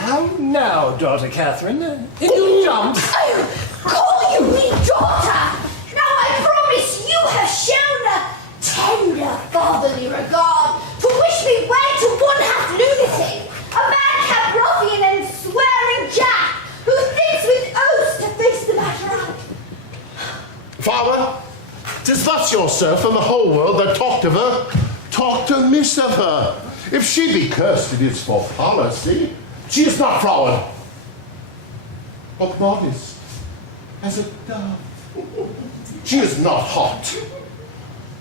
How now, daughter Catherine? In you jump. Oh, call you me daughter! Now I promise you have shown a tender fatherly regard to wish me wed to one half lunatic, a madcap ruffian and swearing jack who thinks with oaths to face the matter out. Father, 'tis thus your serf and the whole world that talked of her, talked amiss of her. If she be cursed, it is for policy. She is not froward, but modest as a dove. She is not hot,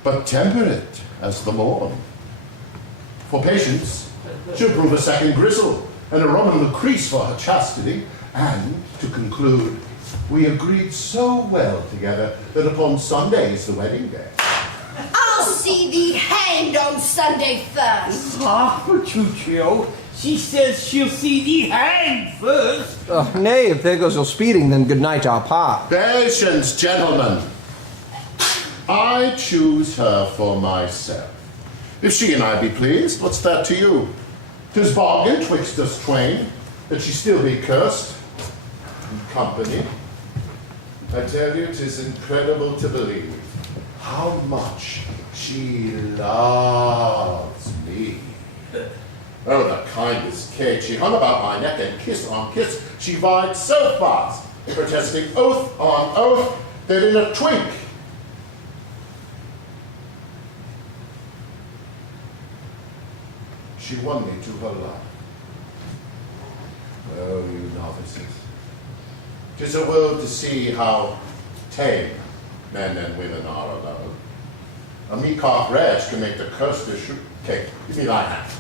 but temperate as the morn. For patience, she'll prove a second Grizzle, and a Roman Lucrece for her chastity. And, to conclude, we agreed so well together that upon Sunday is the wedding day. I'll see thee hanged on Sunday first. Petruchio, she says she'll see thee hanged first. Nay, if there goes your speeding, then good night our part. Patience, gentlemen. I choose her for myself. If she and I be pleased, what's that to you? 'Tis bargain twixt us twain, that she still be cursed. In company. I tell you, 'tis incredible to believe how much she loves me. Oh, the kindest Kate, she hung about my neck and kiss on kiss, she vied so fast, protesting oath on oath, that in a twink she won me to her love. Oh, you novices, 'tis a world to see how tame men and women are alone. A meacock wretch can make the curse to shoot. Kate, give me thy hand.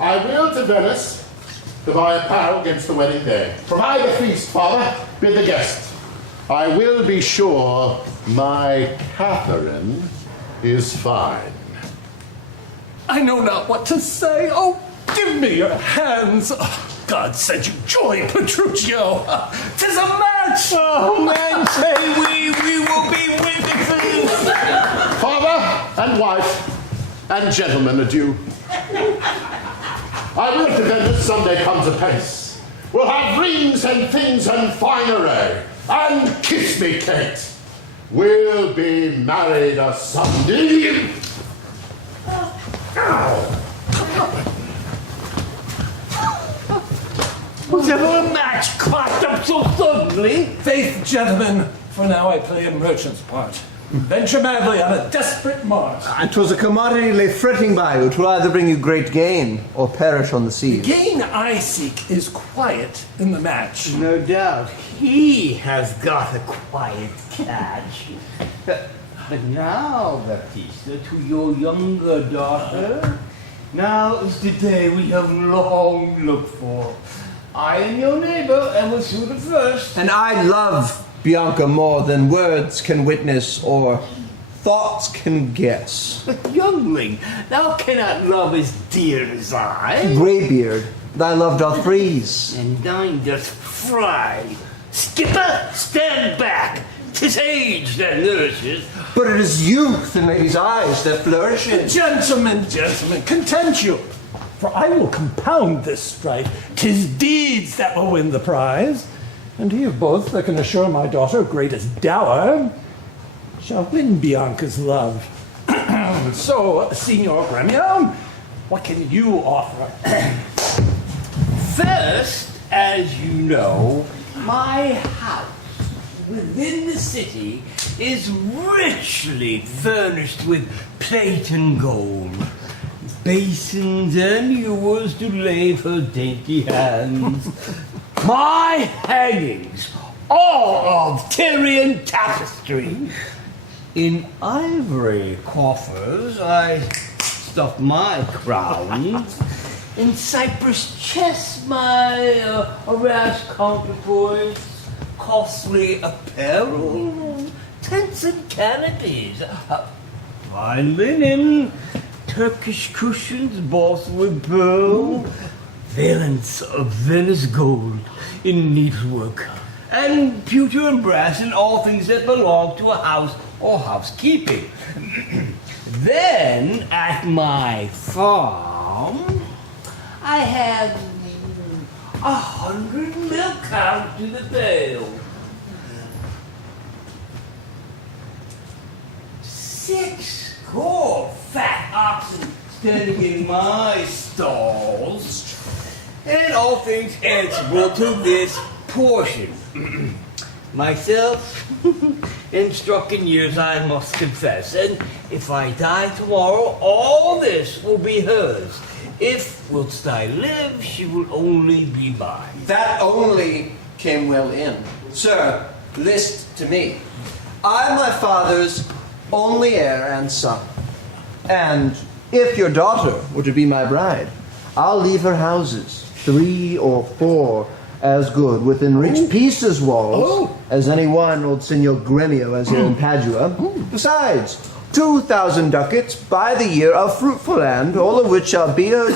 I will to Venice to buy apparel against the wedding day. Provide the feast, father, bid the guests. I will be sure my Catherine is fine. I know not what to say. Oh, give me your hands. Oh, God send you joy, Petruchio. 'Tis a match. Oh, men say we will be witnesses. Father and wife and gentlemen, adieu. I will to Venice Sunday comes apace. We'll have rings and things and fine array. And kiss me, Kate. We'll be married a Sunday. Was ever a match caught up so suddenly? Faith, gentlemen, for now I play a merchant's part. Venture madly on a desperate march. And 'twas a commodity lay fretting by, which will either bring you great gain or perish on the sea. The gain I seek is quiet in the match. No doubt. He has got a quiet catch. But now, Baptista, to your younger daughter, now is the day we have long looked for. I am your neighbor and will suit it first. And I love Bianca more than words can witness or thoughts can guess. Youngling, thou cannot love as dear as I. Greybeard, thy love doth freeze. And thine doth fry. Skipper, stand back. 'Tis age that nourishes. But it is youth in ladies' eyes that flourishes. Gentlemen, content you. For I will compound this strife. 'Tis deeds that will win the prize. And he of both that can assure my daughter greatest dower shall win Bianca's love. So, Signor Gremio, what can you offer? First, as you know, my house within the city is richly furnished with plate and gold, basins and ewers to lave her dainty hands. My hangings, all of Tyrian tapestry. In ivory coffers I stuff my crowns. In cypress chests my harassed counterpoise, costly apparel, tents and canopies, fine linen, Turkish cushions bossed with pearl, valance of Venice gold in needlework, and pewter and brass and all things that belong to a house or housekeeping. Then, at my farm, I have 100 milk cows to the pail, 6 core fat oxen standing in my stalls, and all things answerable to this portion. Myself, in struck in years, I must confess, and if I die tomorrow, all this will be hers. If, whilst I live, she will only be mine. That only came well in. Sir, list to me. I am my father's only heir and son. And if your daughter were to be my bride, I'll leave her houses, 3 or 4, as good within rich pieces walls as any one old Signor Gremio has here in Padua. Besides, 2,000 ducats by the year of fruitful land, all of which shall be a...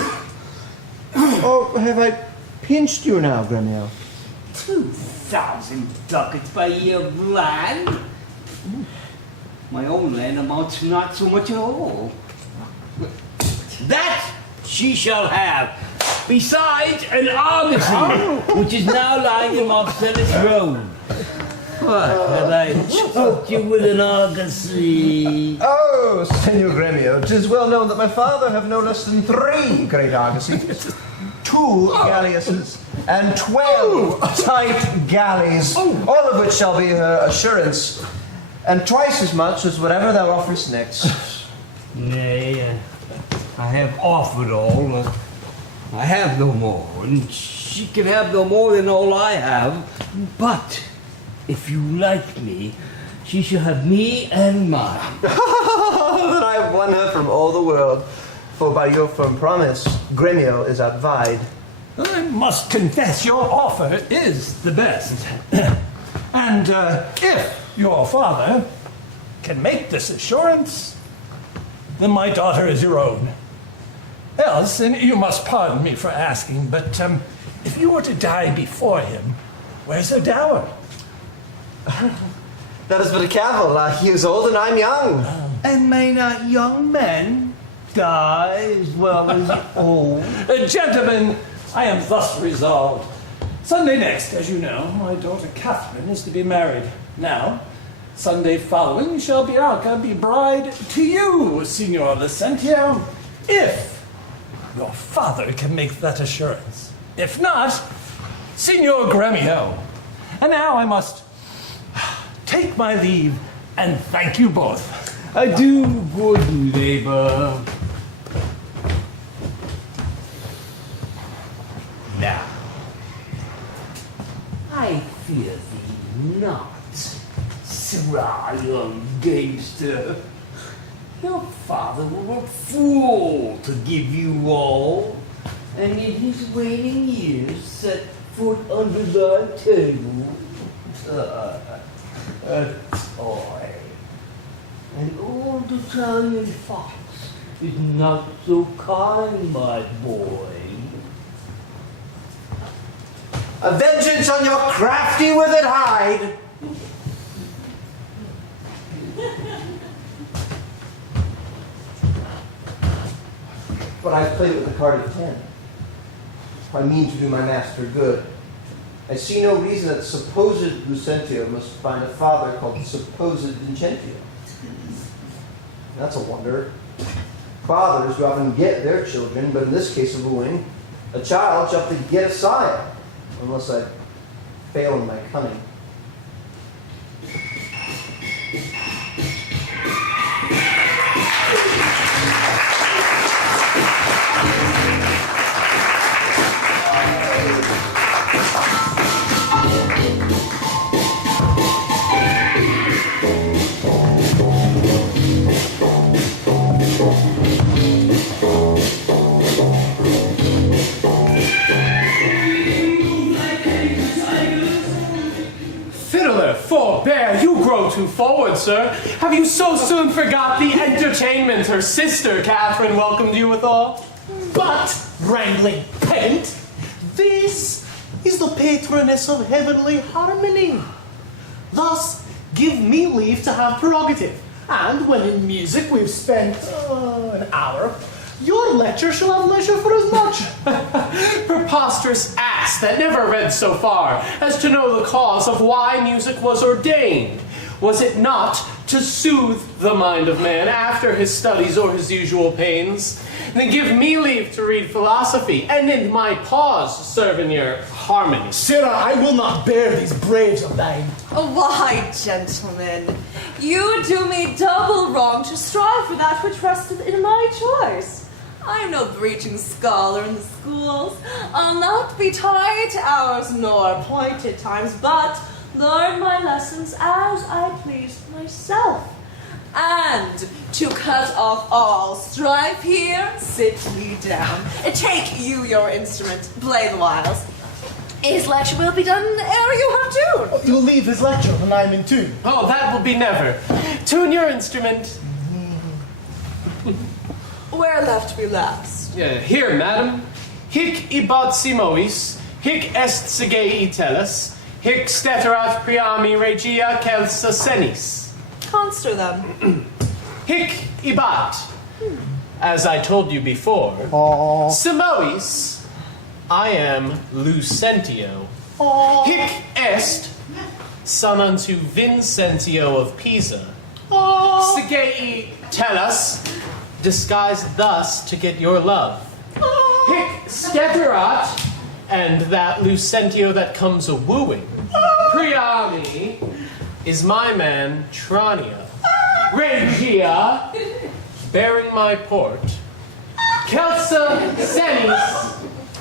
Oh, have I pinched you now, Gremio? 2,000 ducats by year of land? My own land amounts to not so much at all. That she shall have, besides an argosy, which is now lying in Marcellus Road. What, have I choked you with an argosy? Oh, Senor Gremio, 'tis well known that my father have no less than 3 great argosies, 2 galleasses, and 12 tight galleys, all of which shall be her assurance, and twice as much as whatever thou offerest next. Nay, I have offered all. I have no more, and she can have no more than all I have. But if you like me, she shall have me and mine. That I have won her from all the world, for by your firm promise, Gremio is outvied. I must confess your offer is the best. And if your father can make this assurance, then my daughter is your own. Else, and you must pardon me for asking, but if you were to die before him, where's her dower? That is but a cavil. He is old and I'm young. And may not young men die as well as old? Gentlemen, I am thus resolved. Sunday next, as you know, my daughter Catherine is to be married. Now, Sunday following shall Bianca be bride to you, Signor Licentio, if your father can make that assurance. If not, Signor Gremio. And now I must take my leave and thank you both. Adieu, good neighbor. Now, I fear thee not, sirrah young gamester. Your father were a fool to give you all, and in his waning years set foot under thy table. A toy. An old old Italian fox is not so kind, my boy. A vengeance on your crafty withered hide. But I played with the card of 10. I mean to do my master good. I see no reason that supposed Lucentio must find a father called supposed Vincentio. That's a wonder. Fathers do often get their children, but in this case of wooing, a child shall have to get a sire, unless I fail in my cunning. Forbear, you grow too forward, sir. Have you so soon forgot the entertainment her sister Catherine welcomed you withal? But, wrangling pedant, this is the patroness of heavenly harmony. Thus, give me leave to have prerogative, and when in music we've spent an hour, your lecture shall have leisure for as much. Preposterous ass that never read so far as to know the cause of why music was ordained. Was it not to soothe the mind of man after his studies or his usual pains? Then give me leave to read philosophy, and in my pause serve in your harmony. Sirrah, I will not bear these braves of thine. Why, gentlemen, you do me double wrong to strive for that which resteth in my choice. I am no breaching scholar in the schools. I'll not be tied to hours nor appointed times, but learn my lessons as I please myself. And to cut off all strife here, sit me down. Take you your instrument, play the whiles. His lecture will be done ere you have tuned. Oh, you'll leave his lecture when I'm in tune. Oh, that will be never. Tune your instrument. Where left we last? Here, madam. Hic ibat simois, hic est segei tellus, hic steterat priami regia celsa senis. Conster them. Hic ibat. As I told you before, simois, I am Lucentio. Hic est, son unto Vincentio of Pisa. Segei tellus, disguised thus to get your love. Hic steterat, and that Lucentio that comes a-wooing. Priami is my man Tranio. Regia, bearing my port. Celsa senis,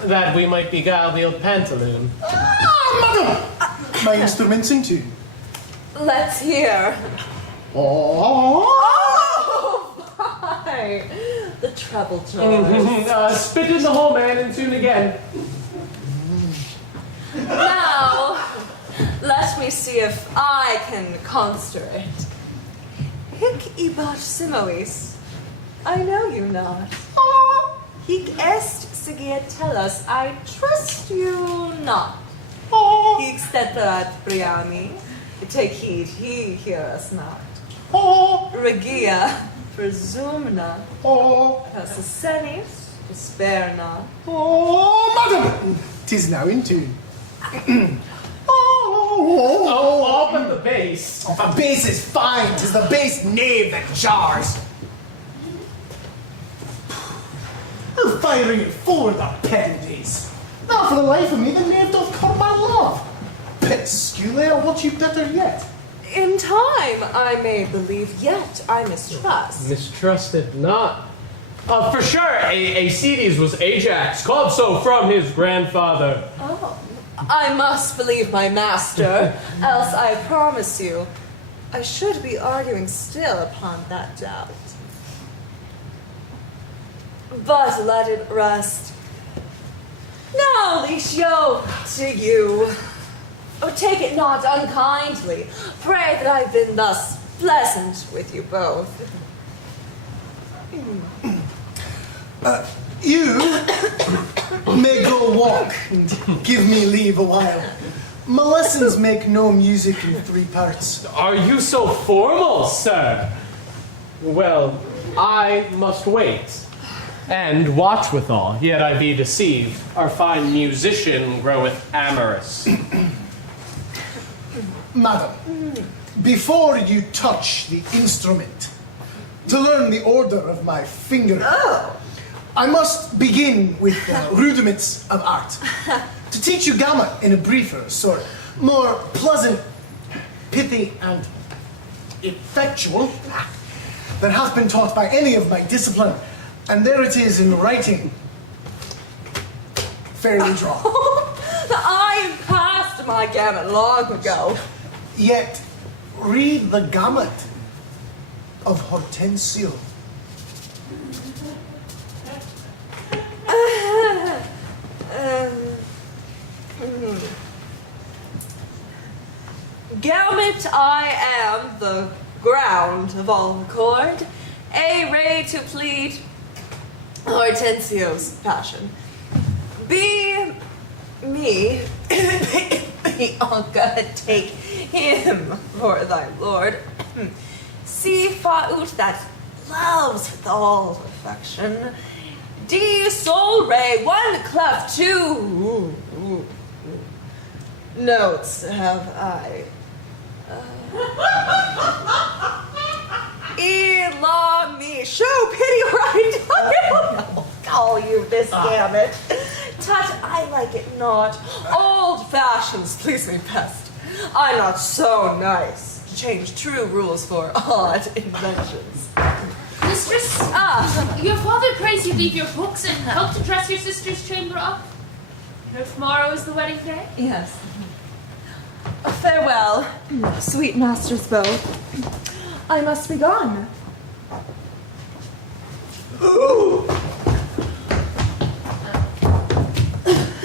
that we might beguile the old pantaloon. Madam! My instrument's in tune. Let's hear. Hi. The treble tones. Spit in the hole, man, and tune again. Now, let me see if I can conster it. Hic ibat simois. I know you not. Hic est segia tellus. I trust you not. Hic steterat priami. Take heed, he hear us not. Regia, presume not. Celsa senis, despair not. Madam! 'Tis now in tune. Oh, but the bass. The bass is fine. 'Tis the bass knave that jars. I'm firing it forward, the pedant is. Now for the life of me, the knave doth come my love. Pet skule, I'll watch you better yet. In time, I may believe, yet I mistrust. Mistrusted not. For sure, Aeacides was Ajax, called so from his grandfather. Oh, I must believe my master, else I promise you, I should be arguing still upon that doubt. But let it rest. Now, Licio, to you. Oh, take it not unkindly. Pray that I've been thus pleasant with you both. You may go walk and give me leave a while. My lessons make no music in 3 parts. Are you so formal, sir? Well, I must wait. And watch withal, yet I be deceived. Our fine musician groweth amorous. Madam, before you touch the instrument, to learn the order of my finger, I must begin with the rudiments of art. To teach you gamut in a briefer sort, more pleasant, pithy, and effectual than hath been taught by any of my discipline. And there it is in writing, fairly drawn. I passed my gamut long ago. Yet, read the gamut of Hortensio. Gamut I am the ground of all accord, a ray to plead Hortensio's passion. Be me, be Anka, take him for thy lord. See faut that loves with all affection. D sol re, 1 clef, 2 notes have I. E la me, show pity or I don't call you this gamut. Tut, I like it not. Old fashions please me best. I'm not so nice to change true rules for odd inventions. Mistress, your father prays you leave your books and help to dress your sister's chamber up. You know tomorrow is the wedding day? Yes. Farewell, sweet masters both. I must be gone.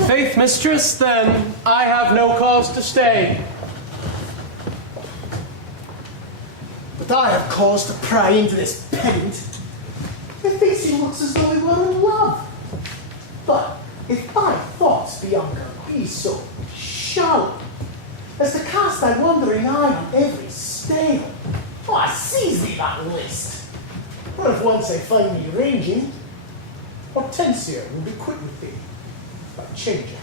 Faith, mistress, then I have no cause to stay. But I have cause to pry into this pedant. Methinks he looks as though he were in love. But if thy thoughts, Bianca, be so shallow as to cast thy wandering eye on every stale, I seize thee that list. For if once I find me ranging, Hortensia will be quit with thee by changing.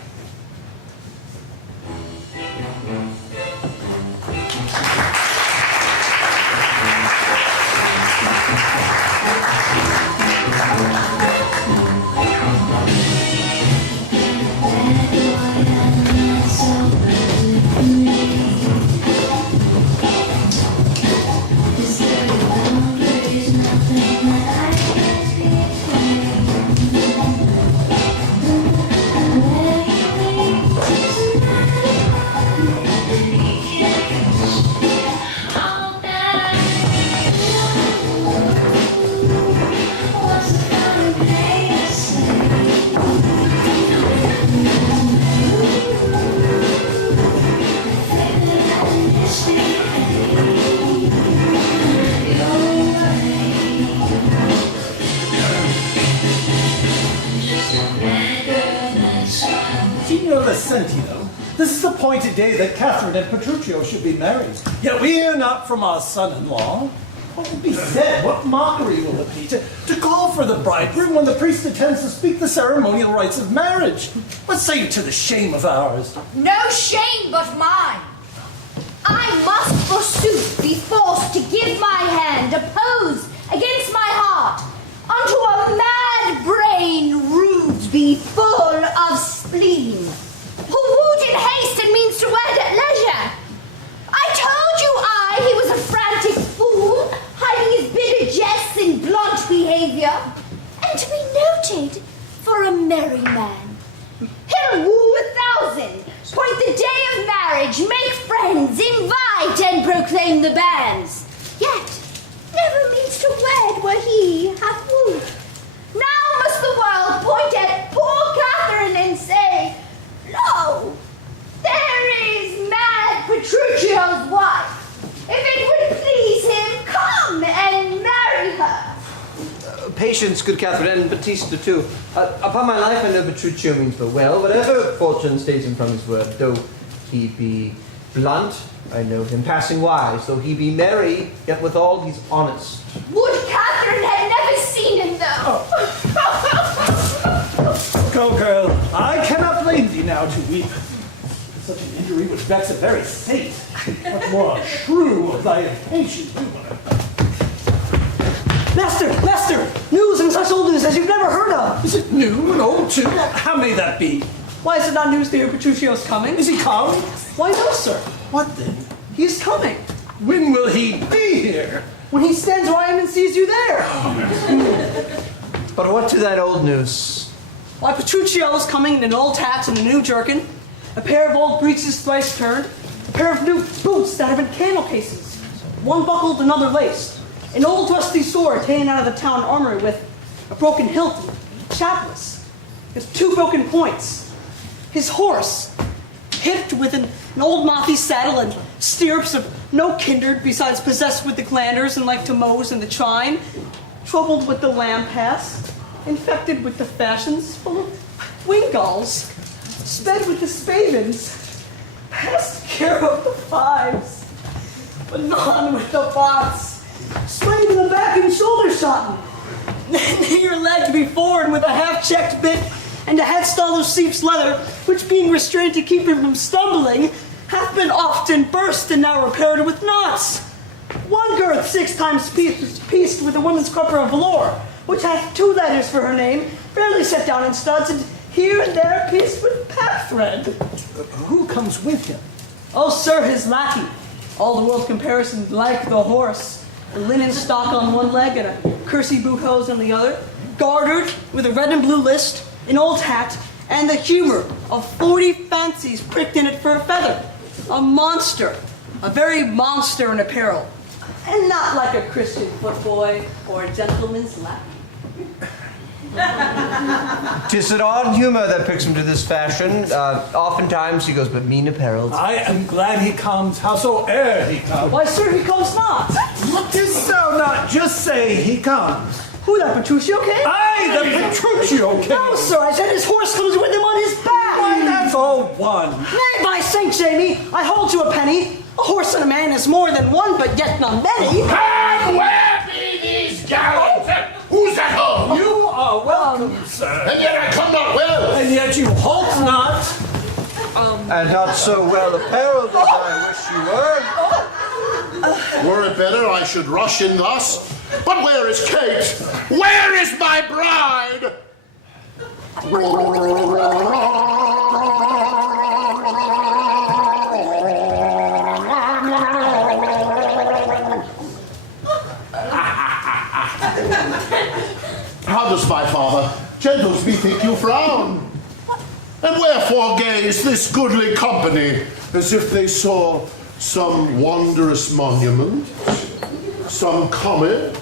This is the appointed day that Catherine and Petruchio should be married. Yet we hear not from our son-in-law. What will be said? What mockery will it be to call for the bridegroom when the priest intends to speak the ceremonial rites of marriage? What say you to the shame of ours? No shame but mine. I must forsooth be forced to give my hand, oppose against my heart, unto a mad brain rude be full of spleen, who wooed in haste and means to wed at leisure. I told you he was a frantic fool, hiding his bitter jests in blunt behavior, and to be noted for a merry man. He'll woo 1,000, point the day of marriage, make friends, invite, and proclaim the banns. Yet never means to wed where he hath wooed. Now must the world point at poor Catherine and say, lo, there is mad Petruchio's wife. If it would please him, come and marry her. Patience, good Catherine, and Batista too. Upon my life, I know Petruchio means but well, but I hope fortune stays him from his word. Though he be blunt, I know him passing wise. Though he be merry, yet withal he's honest. Would Catherine had never seen him, though. Go, girl. I cannot blame thee now to weep. Such an injury would vex a very saint. Much more a shrew of thy impatient humor. Master! News and such old news as you've never heard of! Is it new and old too? How may that be? Why is it not news to hear Petruchio's coming? Is he come? Why no, sir? What then? He is coming. When will he be here? When he stands where I am and sees you there. But what to that old news? Why, Petruchio is coming in an old hat and a new jerkin, a pair of old breeches thrice turned, a pair of new boots that have been candle cases, one buckled, another laced, an old rusty sword taken out of the town armory with a broken hilt, chapless, with 2 broken points. His horse, hipped with an old mothy saddle and stirrups of no kindred, besides possessed with the glanders and like to Mose and the trine, troubled with the lamb pass, infected with the fashions, full of wing gulls, sped with the spavins, past care of the fives, but none with the bots, swayed in the back and shoulder shotten, near leg before and with a half-checked bit and a headstall of sheep's leather, which being restrained to keep him from stumbling, hath been often burst and now repaired with knots. One girth 6 times pieced with a woman's crupper of velour, which hath 2 letters for her name, barely set down in studs, and here and there pieced with pack thread. Who comes with him? Oh, sir, his lackey. All the world's comparison like the horse. A linen stock on one leg and a kersey boot hose on the other, gartered with a red and blue list, an old hat, and the humor of 40 fancies pricked in it for a feather. A monster, a very monster in apparel, and not like a Christian footboy or a gentleman's lackey. 'Tis an odd humor that pricks him to this fashion. Oftentimes he goes but mean apparelled. I am glad he comes, howsoe'er he comes. Why, sir, he comes not. What didst thou not just say he comes? Who, that Petruchio came? Aye, the Petruchio came. No, sir, I said his horse comes with him on his back. Why, that's all one. Nay, by St. Jamie, I hold you a penny. A horse and a man is more than one, but yet not many. And where be these gallants? Who's at home? You are welcome, sir. And yet I come not well. And yet you halt not. And not so well apparelled as I wish you were. Were it better I should rush in thus? But where is Kate? Where is my bride? How does my father? Gentles, methinks you frown. And wherefore gaze this goodly company, as if they saw some wondrous monument, some comet,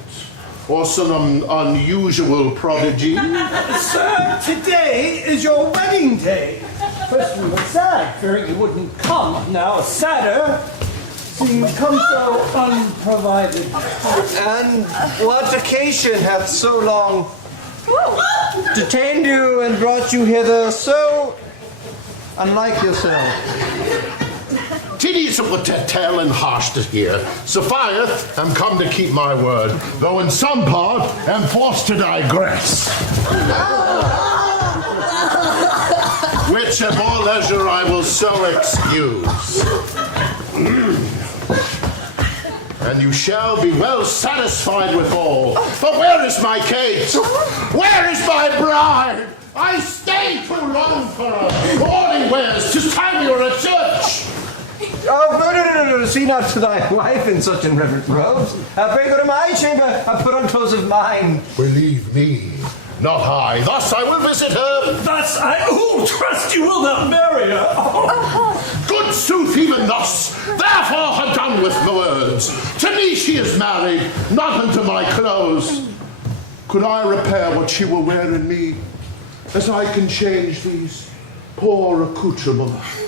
or some unusual prodigy? Sir, today is your wedding day. First we were sad, fearing you wouldn't come. Now sadder, seeing you come so unprovided. And what occasion hath so long detained you and brought you hither so unlike yourself? Tedious of to tell and harsh to hear. Sophieth, am come to keep my word, though in some part am forced to digress. Which at more leisure I will so excuse. And you shall be well satisfied with all. But where is my Kate? Where is my bride? I stay too long for her. Morning wears, 'tis time you were at church. Oh, no, see not to thy wife in such irreverent robes. Pray go to my chamber, put on clothes of mine. Believe me, not I. Thus I will visit her. Thus I trust you will not marry her. Good sooth, even thus. Therefore have done with the words. To me she is married, not unto my clothes. Could I repair what she will wear in me, as I can change these poor accoutrements?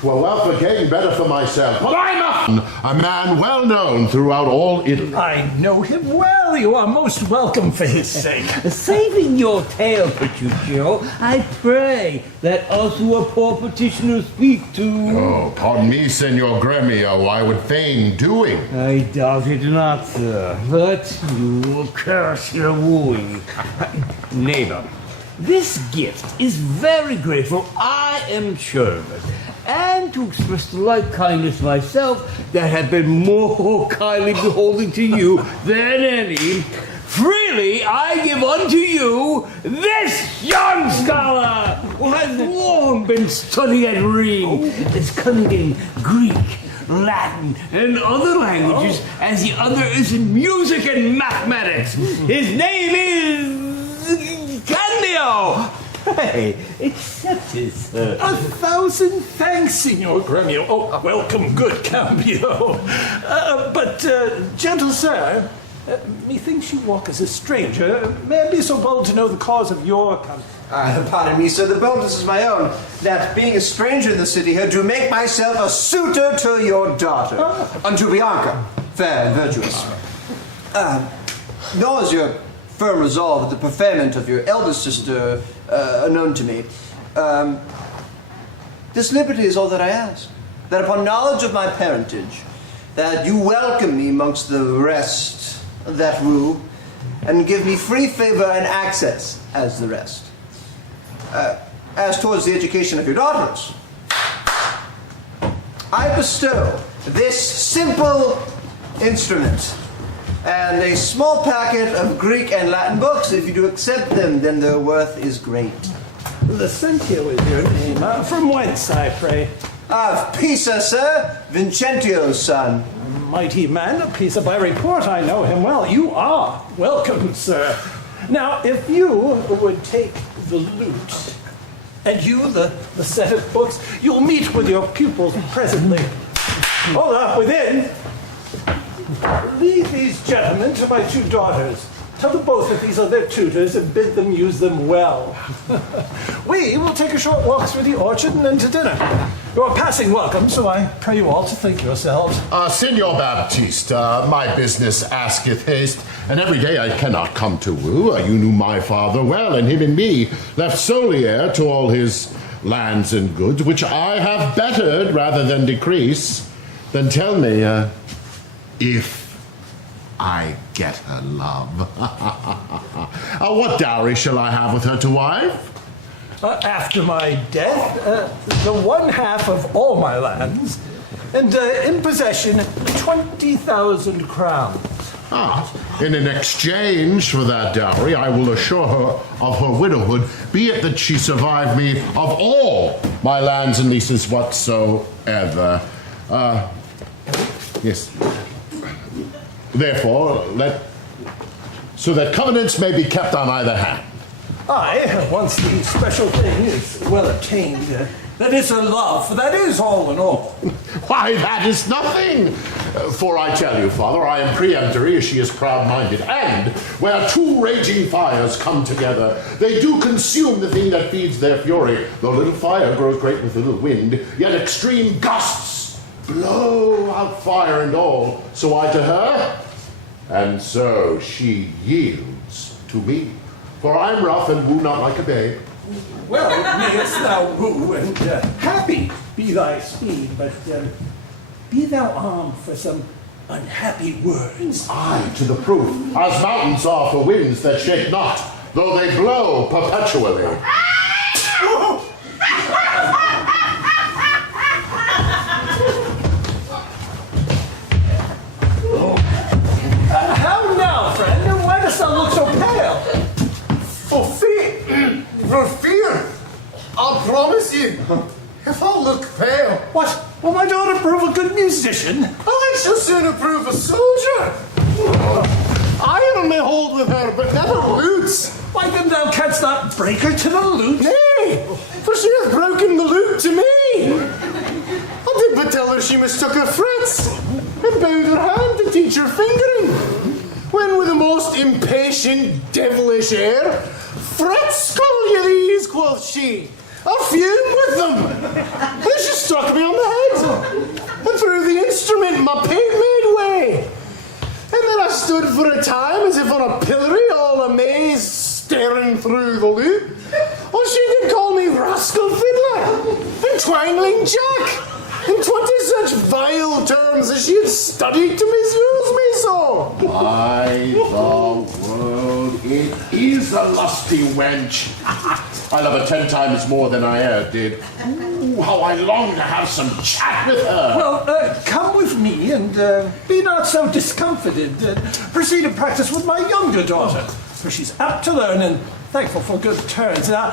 'Twere well for gain, better for myself. But I'm a man well known throughout all Italy. I know him well. You are most welcome for his sake. Saving your tale, Petruchio, I pray that also a poor petitioner speak to... Oh, pardon me, Signor Gremio, I would fain doing. I doubt it not, sir, but you will curse your wooing. Neighbor, this gift is very grateful, I am sure of it. And to express the like kindness myself that have been more kindly beholding to you than any, freely I give unto you this young scholar who has long been studying at Rome, is cunning in Greek, Latin, and other languages as the other is in music and mathematics. His name is Candio. Pray, accept it, sir. 1,000 thanks, Signor Gremio. Oh, welcome, good Cambio. But, gentle sir, methinks you walk as a stranger. May I be so bold to know the cause of your coming? Pardon me, sir, the boldness is my own, that being a stranger in the city here, do make myself a suitor to your daughter, unto Bianca, fair and virtuous. Nor is your firm resolve at the preferment of your eldest sister unknown to me. This liberty is all that I ask, that upon knowledge of my parentage, that you welcome me amongst the rest that rule, and give me free favor and access as the rest. As towards the education of your daughters, I bestow this simple instrument and a small packet of Greek and Latin books. If you do accept them, then their worth is great. Lucentio is your name. From whence, I pray? Of Pisa, sir, Vincentio's son. Mighty man of Pisa, by report I know him well. You are welcome, sir. Now, if you would take the lute, and you the set of books, you'll meet with your pupils presently. Hold up, within. Lead these gentlemen to my 2 daughters. Tell them both that these are their tutors and bid them use them well. We will take a short walk through the orchard and then to dinner. You are passing welcome, so I pray you all to think yourselves. Signor Baptista, my business asketh haste, and every day I cannot come to woo. You knew my father well, and him and me left solely heir to all his lands and goods, which I have bettered rather than decrease. Then tell me, if I get her love, what dowry shall I have with her to wife? After my death, the 1/2 of all my lands, and in possession 20,000 crowns. In an exchange for that dowry, I will assure her of her widowhood, be it that she survive me of all my lands and leases whatsoever. Yes. Therefore, so that covenants may be kept on either hand. Aye, once the special thing is well obtained, that is her love, that is all in all. Why, that is nothing. For I tell you, Father, I am peremptory as she is proud-minded, and where 2 raging fires come together, they do consume the thing that feeds their fury. Though little fire grows great with little wind, yet extreme gusts blow out fire and all. So I to her, and so she yields to me. For I'm rough and woo not like a babe. Well, mayest thou woo, and happy be thy speed, but be thou armed for some unhappy words. Aye, to the proof, as mountains are for winds that shake not, though they blow perpetually. How now, friend? Why dost thou look so pale? For fear, I'll promise you, if I look pale. What? Will my daughter prove a good musician? I shall sooner prove a soldier. Iron may hold with her, but never lutes. Why then thou canst not break her to the lute? Nay, for she hath broken the lute to me. I did but tell her she mistook her frets, and bowed her hand to teach her fingering. When with a most impatient, devilish air, frets call ye these, quoth she. I fumed with them. Then she struck me on the head and threw the instrument. My pig made way. And then I stood for a time as if on a pillory, all amazed, staring through the loop. Well, she did call me rascal fiddler and twangling jack and 20 such vile terms as she had studied to misuse me so. By the world, it is a lusty wench. I love her 10 times more than I e'er did. Ooh, how I long to have some chat with her. Well, come with me and be not so discomfited. Proceed to practice with my younger daughter, for she's apt to learn and thankful for good turns. Now,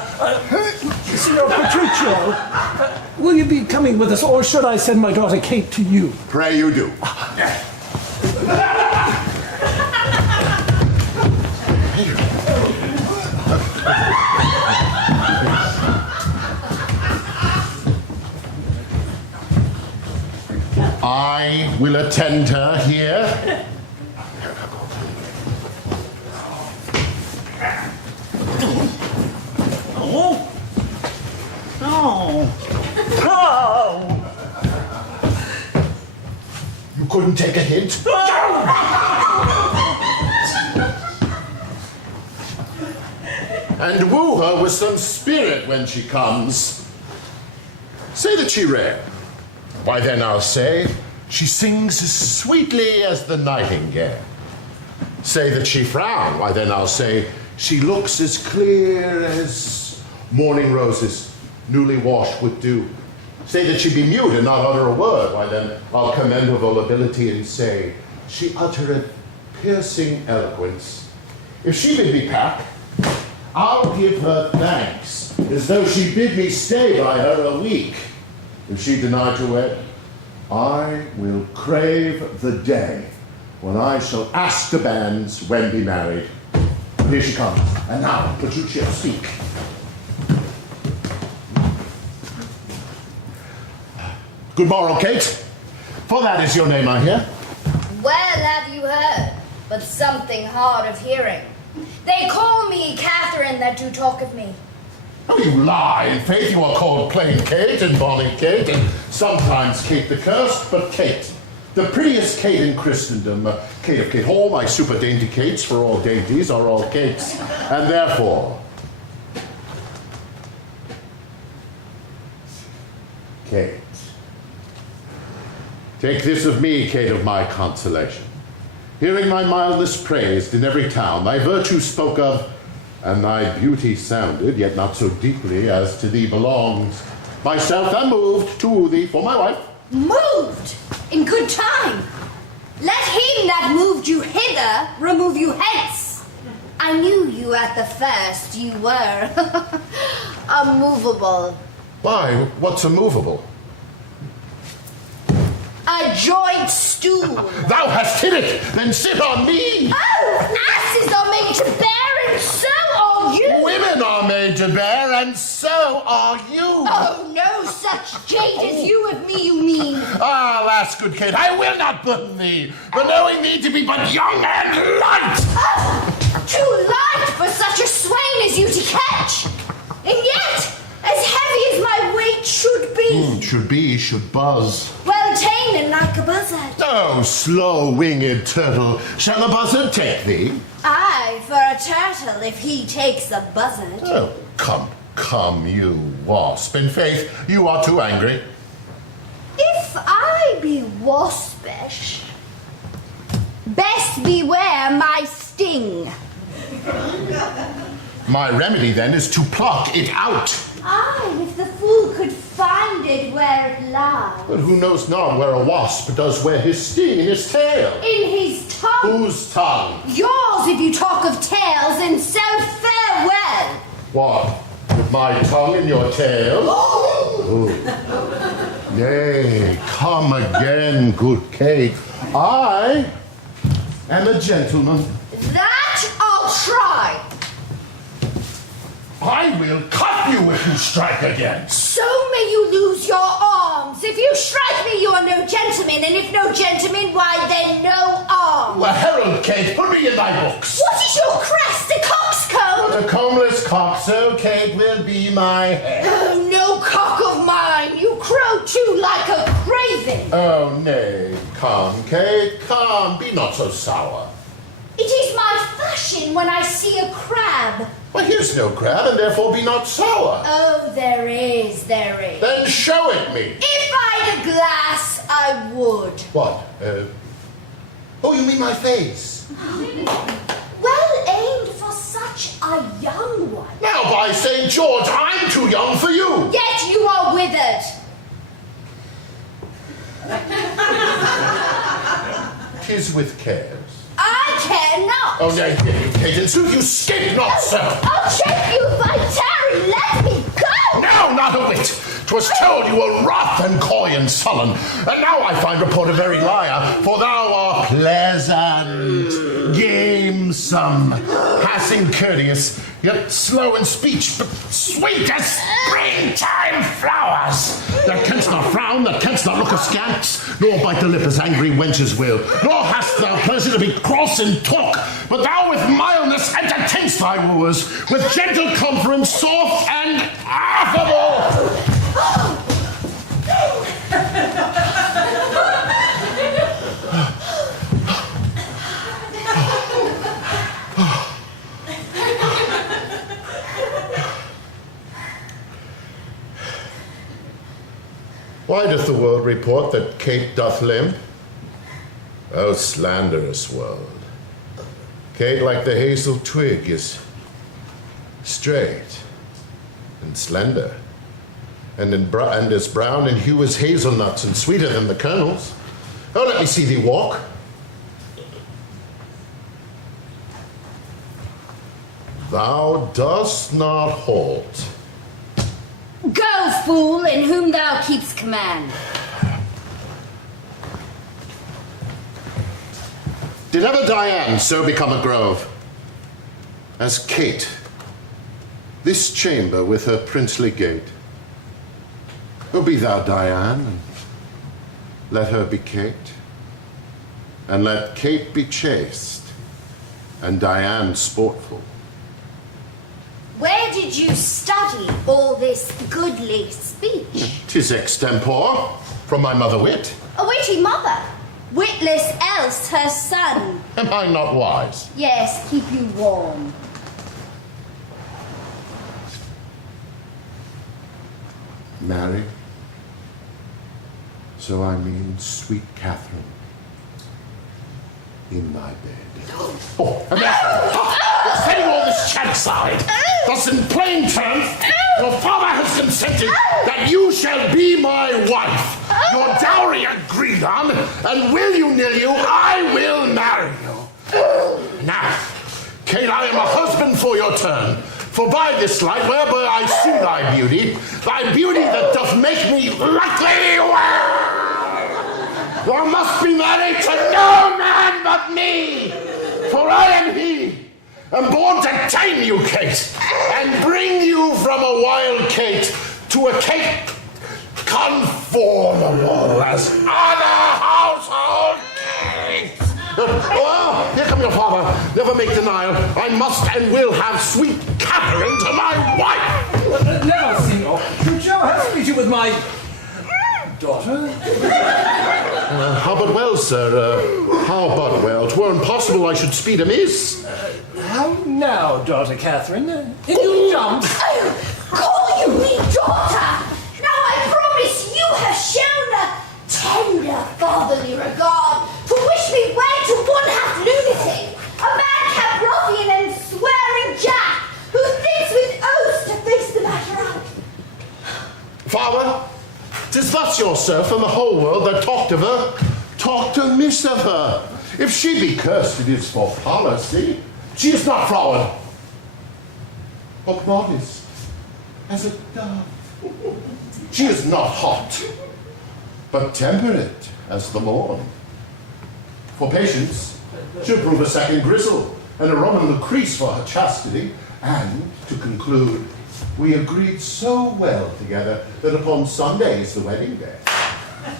Signor Petruccio, will you be coming with us, or should I send my daughter Kate to you? Pray you do. I will attend her here. Oh. Oh. Oh. You couldn't take a hint? And woo her with some spirit when she comes. Say that she rare. Why then I'll say, she sings as sweetly as the nightingale. Say that she frown, why then I'll say, she looks as clear as morning roses, newly washed with dew. Say that she be mute and not utter a word, why then I'll commend her volubility and say, she uttereth piercing eloquence. If she bid me pack, I'll give her thanks, as though she bid me stay by her a week. If she deny to wed, I will crave the day when I shall ask the bands when be married. Here she comes. And now, Petruccio, speak. Good morrow, Kate. For that is your name, I hear. Well have you heard, but something hard of hearing. They call me Catherine that do talk of me. Oh, you lie. In faith, you are called plain Kate and bonny Kate, and sometimes Kate the Cursed, but Kate. The prettiest Kate in Christendom. Kate of Kate Hall, my super dainty Kates, for all dainties are all Kates. And therefore, Kate. Take this of me, Kate of my consolation. Hearing my mildness praised in every town, thy virtue spoke of, and thy beauty sounded, yet not so deeply as to thee belongs. Myself am moved to woo thee for my wife. Moved? In good time. Let him that moved you hither remove you hence. I knew you at the first, you were immovable. Why, what's immovable? A joint stool. Thou hast hit it, then sit on me. Oh, asses are made to bear, and so are you. Women are made to bear, and so are you. Oh, no such jade as you of me, you mean. Ah, lass, good Kate, I will not burden thee, but knowing thee to be but young and light. Oh, too light for such a swain as you to catch. And yet, as heavy as my weight should be. Should be, should buzz. Well ta'en and like a buzzard. Oh, slow-winged turtle, shall a buzzard take thee? Aye, for a turtle if he takes a buzzard. Oh, come, you wasp. In faith, you are too angry. If I be waspish, best beware my sting. My remedy, then, is to pluck it out. Aye, if the fool could find it where it lies. But who knows not where a wasp does wear his sting in his tail? In his tongue. Whose tongue? Yours, if you talk of tails, and so farewell. What? With my tongue in your tail? Oh. Nay, come again, good Kate. I am a gentleman. That I'll try. I will cut you if you strike again. So may you lose your arms. If you strike me, you are no gentleman, and if no gentleman, why then no arms. Well, herald, Kate, put me in thy books. What is your crest? A coxcomb? A combless cock, so Kate will be my head. Oh, Oh, nay, come, Kate, come, be not so sour. It is my fashion when I see a crab. Well, here's no crab, and therefore be not sour. Oh, there is. Then show it me. If I'd a glass, I would. What? Oh, you mean my face? Well aimed for such a young one. Now, by St. George, I'm too young for you. Yet you are withered. 'Tis with cares. I care not. Oh, nay, Kate, in sooth, you skip not, sir. I'll check you if I tarry. Let me go. No, not a whit. 'Twas told you were wroth and coy and sullen, and now I find report a very liar, for thou art pleasant, gamesome, passing courteous, yet slow in speech, but sweet as springtime flowers, that canst not frown, that canst not look askance, nor bite the lip as angry wenches will, nor hast thou pleasure to be cross in talk, but thou with mildness entertainst thy wooers, with gentle conference, soft and affable. Why doth the world report that Kate doth limp? O slanderous world! Kate, like the hazel twig, is straight and slender, and as brown in hue as hazelnuts, and sweeter than the kernels. Oh, let me see thee walk. Thou dost not halt. Go, fool, in whom thou keepst command. Did ever Diane so become a grove as Kate, this chamber with her princely gate? Oh, be thou Diane, and let her be Kate, and let Kate be chaste, and Diane sportful. Where did you study all this goodly speech? 'Tis extempore, from my mother wit. A witty mother, witless else her son. Am I not wise? Yes, keep you warm. Marry? So I mean sweet Catherine in my bed. Oh, and therefore, setting all this chat aside, thus in plain terms, your father has consented that you shall be my wife. Your dowry agreed on, and will you, nill you, I will marry you. Now, Kate, I am a husband for your turn. For by this light whereby I see thy beauty that doth make me likely well, thou must be married to no man but me, for I am he, am born to tame you, Kate, and bring you from a wild Kate to a Kate conformable as other household Kates. Oh, here come your father. Never make denial. I must and will have sweet Catherine to my wife. Now, Signor, should you have me with my daughter? How but well, sir? How but well? 'Twere impossible I should speed amiss. How now, daughter Catherine? In you jump. Call you me daughter? Now I promise you have shown a tender fatherly regard to wish me wed to one half lunatic, a madcap ruffian and swearing jack who thinks with oaths to face the matter out. Father, 'tis thus your serf and the whole world that talked of her, talked amiss of her. If she be cursed, it is for policy. She is not froward, but modest as a dove. She is not hot, but temperate as the morn. For patience, she'll prove a second Grizzle, and a Roman Lucrece for her chastity. And, to conclude, we agreed so well together that upon Sunday is the wedding day.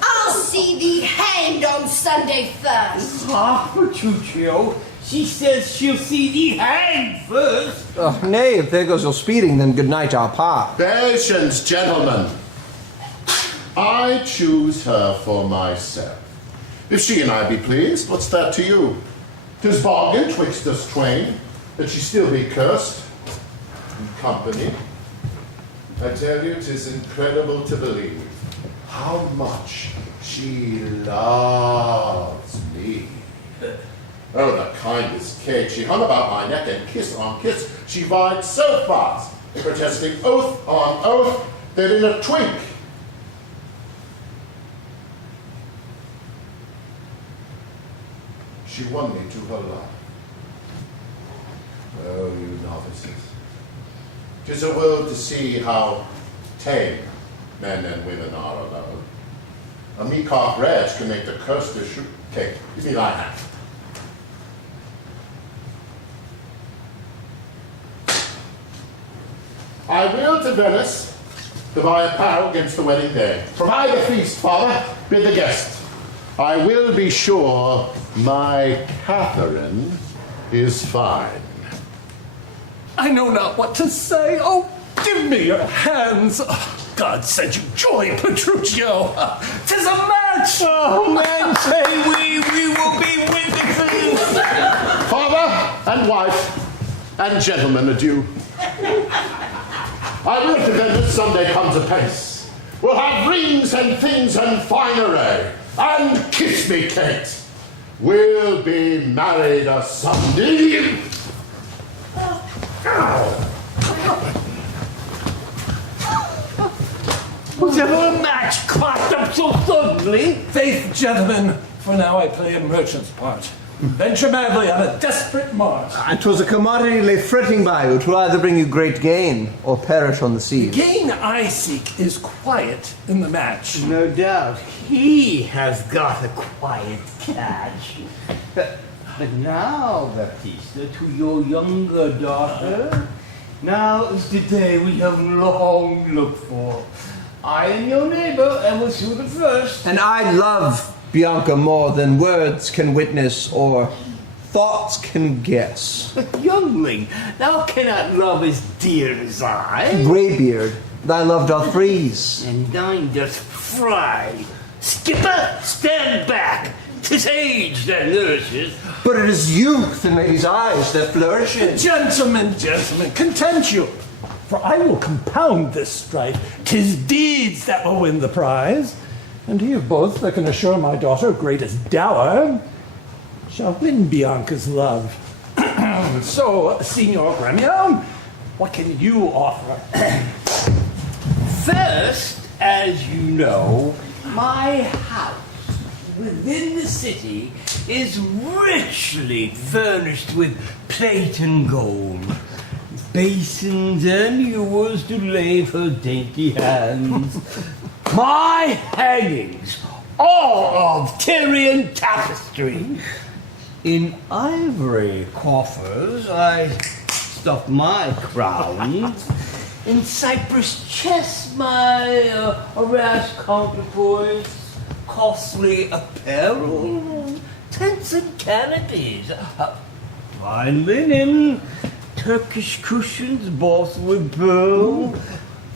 I'll see thee hanged on Sunday first. Ah, Petruchio, she says she'll see thee hanged first. Nay, if there goes your speeding, then good night our part. Patience, gentlemen. I choose her for myself. If she and I be pleased, what's that to you? 'Tis bargain twixt us twain, that she still be cursed in company. I tell you, 'tis incredible to believe how much she loves me. Oh, the kindest Kate, she hung about my neck and kiss on kiss, she vied so fast, in protesting oath on oath, that in a twink, she won me to her love. Oh, you novices, 'tis a world to see how tame men and women are alone. A meacock wretch can make the curse to shoot. Kate, give me thy hand. I will to Venice to buy apparel against the wedding day. Provide a feast, father, bid the guest. I will be sure my Catherine is fine. I know not what to say. Oh, give me your hands. Oh, God send you joy, Petruchio. 'Tis a match. Oh, men say we will be witnesses. Father and wife and gentlemen, adieu. I will to Venice Sunday comes apace. We'll have rings and things and fine array. And kiss me, Kate. We'll be married a Sunday. Was ever a match cracked up so suddenly? Faith, gentlemen, for now I play a merchant's part. Venture madly on a desperate march. And 'twas a commodity lay fretting by you, 'twill either bring you great gain or perish on the sea. The gain I seek is quiet in the match. No doubt. He has got a quiet catch. But now, Baptista, to your younger daughter, now is the day we have long looked for. I am your neighbor and will suit it first. And I love Bianca more than words can witness or thoughts can guess. But youngling, thou cannot love as dear as I. Greybeard, thy love doth freeze. And thine doth fry. Skipper, stand back. 'Tis age that nourishes. But it is youth in ladies' eyes that flourishes. Gentlemen, content you. For I will compound this strife. 'Tis deeds that will win the prize. And he of both that can assure my daughter greatest dower shall win Bianca's love. So, Signor Gremio, what can you offer? First, as you know, my house within the city is richly furnished with plate and gold, basins and ewers to lave her dainty hands. My hangings, all of Tyrian tapestry. In ivory coffers I stuff my crowns. In cypress chests my arras counterpoise, costly apparel, tents and canopies, fine linen, Turkish cushions bossed with pearl,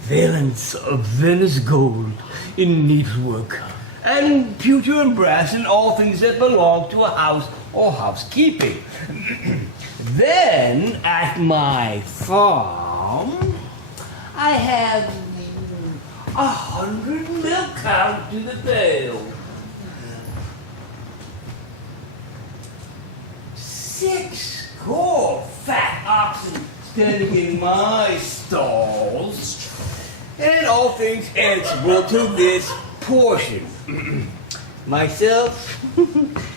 valance of Venice gold in needlework, and pewter and brass and all things that belong to a house or housekeeping. Then, at my farm, I have 100 milk cows to the pail. 6 fat oxen standing in my stalls, and all things answerable to this portion. Myself,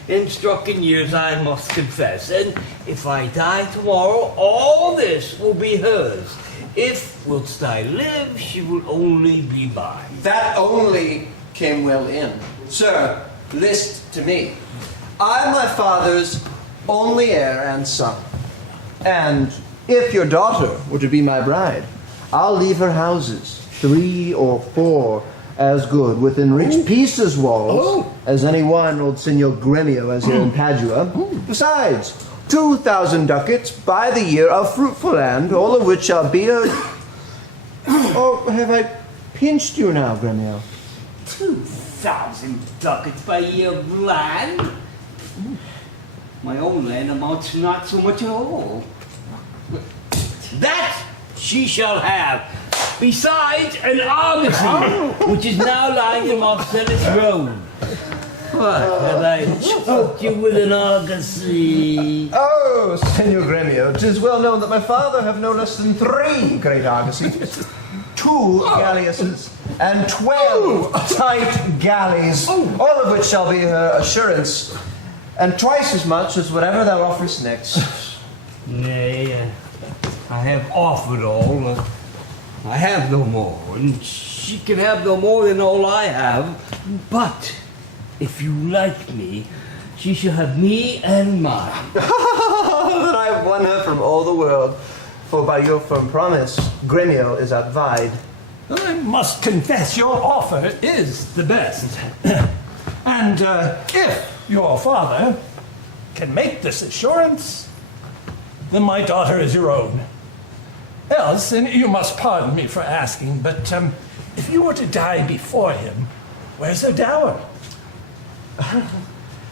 in struck in years, I must confess, and if I die tomorrow, all this will be hers. If, whilst I live, she will only be mine. That only came well in. Sir, list to me. I am my father's only heir and son. And if your daughter were to be my bride, I'll leave her houses, 3 or 4 as good, within rich pieces walls, as any one old Signor Gremio has here in Padua. Besides, 2,000 ducats by the year of fruitful land, all of which shall be a... Oh, have I pinched you now, Gremio? 2,000 ducats by year of land? My own land amounts to not so much at all. That she shall have, besides an argosy, which is now lying in Marcellus Road. What, have I choked you with an argosy? Oh, Senor Gremio, 'tis well known that my father have no less than 3 great argosies, 2 galleasses, and 12 tight galleys, all of which shall be her assurance, and twice as much as whatever thou offerest next. Nay, I have offered all. I have no more, and she can have no more than all I have. But if you like me, she shall have me and mine. That I have won her from all the world, for by your firm promise, Gremio is outvied. I must confess your offer is the best. And if your father can make this assurance, then my daughter is your own. Else, and you must pardon me for asking, but if you were to die before him, where's her dower?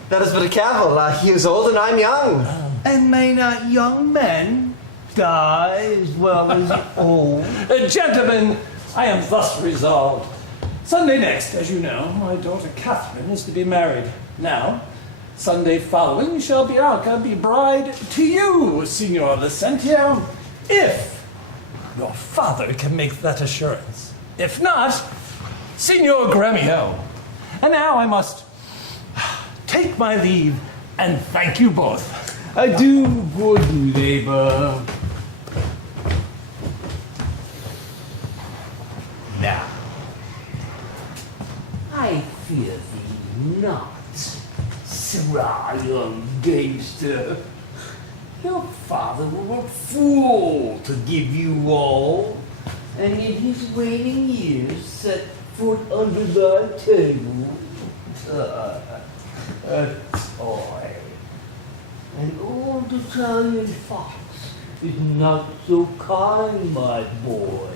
That is but a cavil. He is old and I'm young. And may not young men die as well as old? Gentlemen, I am thus resolved. Sunday next, as you know, my daughter Catherine is to be married. Now, Sunday following shall Bianca be bride to you, Signor Vicentio, if your father can make that assurance. If not, Signor Gremio. And now I must take my leave and thank you both. Adieu, good neighbor. Now, I fear thee not, Sirrah, young gamester. Your father were a fool to give you all, and in his waning years set foot under thy table. A toy. An old Italian fox is not so kind, my boy.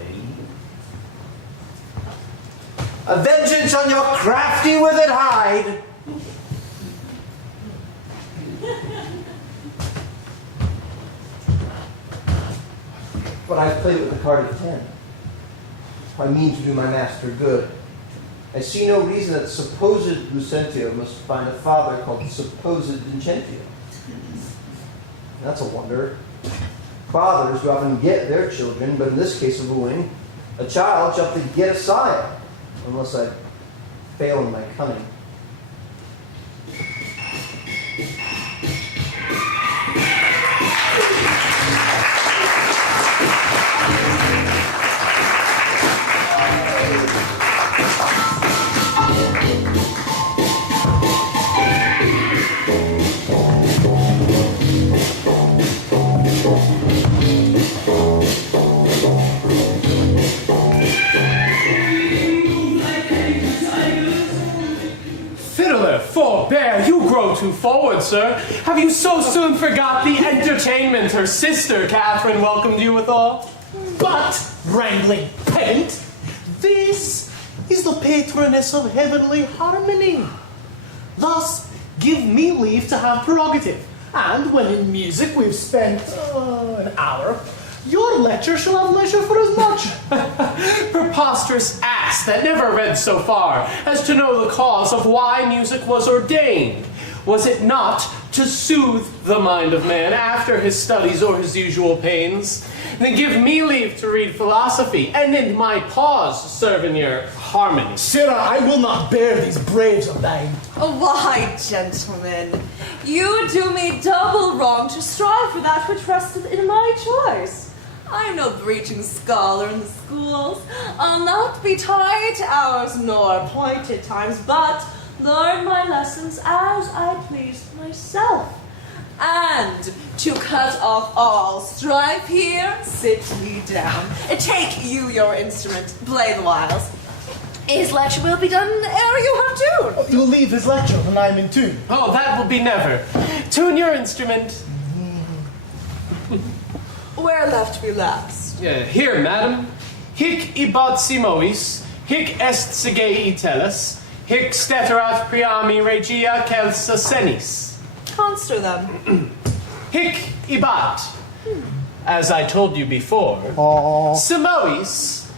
A vengeance on your crafty withered hide. But I played with the card of 10. I mean to do my master good. I see no reason that supposed Lucentio must find a father called supposed Vincentio. That's a wonder. Fathers do often get their children, but in this case of wooing, a child shall get a sire, unless I fail in my cunning. Forbear, you grow too forward, sir. Have you so soon forgot the entertainment her sister Catherine welcomed you withal? But, wrangling pedant, this is the patroness of heavenly harmony. Thus, give me leave to have prerogative, and when in music we've spent an hour, your lecture shall have leisure for as much. Preposterous ass that never read so far as to know the cause of why music was ordained. Was it not to soothe the mind of man after his studies or his usual pains? Then give me leave to read philosophy, and in my pause serve in your harmony. Sirrah, I will not bear these braves of thine. Why, gentlemen, you do me double wrong to strive for that which resteth in my choice. I'm no breaching scholar in the schools. I'll not be tied to hours nor appointed times, but learn my lessons as I please myself. And to cut off all strife here, sit me down. Take you your instrument, play the whiles. His lecture will be done ere you have tuned. You'll leave his lecture when I'm in tune. Oh, that will be never. Tune your instrument. Where left we last? Here, madam. Hic ibat simois, hic est sigei tellus, hic steterat priami regia celsa senis. Conster them. Hic ibat, as I told you before. Simois,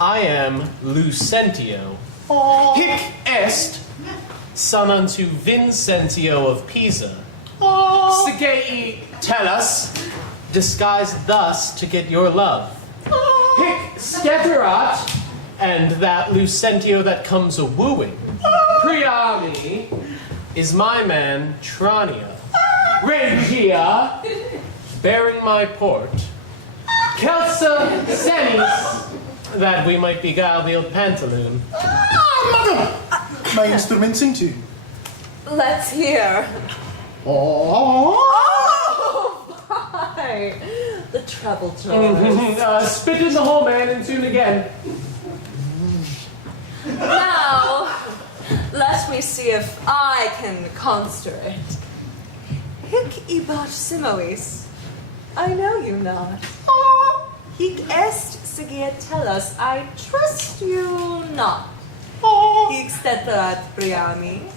I am Lucentio. Hic est, son unto Vincentio of Pisa. Sigei tellus, disguised thus to get your love. Hic sceterat, and that Lucentio that comes a-wooing. Priami is my man Tranio. Regia, bearing my port. Celsa senis, that we might beguile the old pantaloon. Madam! My instrument's in tune. Let's hear. Oh! Hi. The treble tones. Spit in the hole, man, and tune again. Now, let me see if I can conster it. Hic ibat simois. I know you not. Hic est sigia tellus. I trust you not. Hic steterat priami.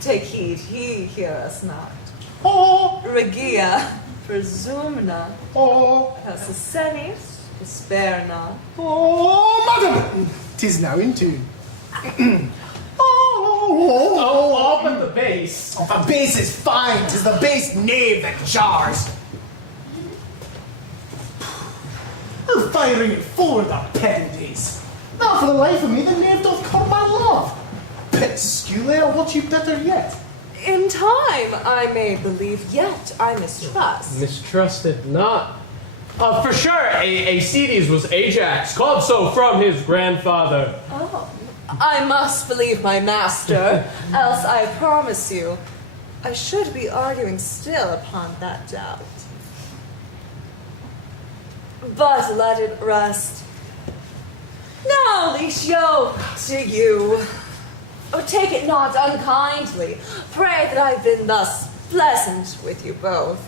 Take heed, he hear us not. Regia, presume not. Casa senis, despair not. Madam! 'Tis now in tune. Oh, but the bass. The bass is fine. 'Tis the bass knave that jars. I'm firing it forward, the pedant is. Not for the life of me, the knave doth come my love. Pet skule, I'll watch you better yet. In time, I may believe, yet I mistrust. Mistrusted not. For sure, Aeacides was Ajax, called so from his grandfather. Oh, I must believe my master, else I promise you, I should be arguing still upon that doubt. But let it rest. Now, Licio, to you. Oh, take it not unkindly. Pray that I've been thus pleasant with you both.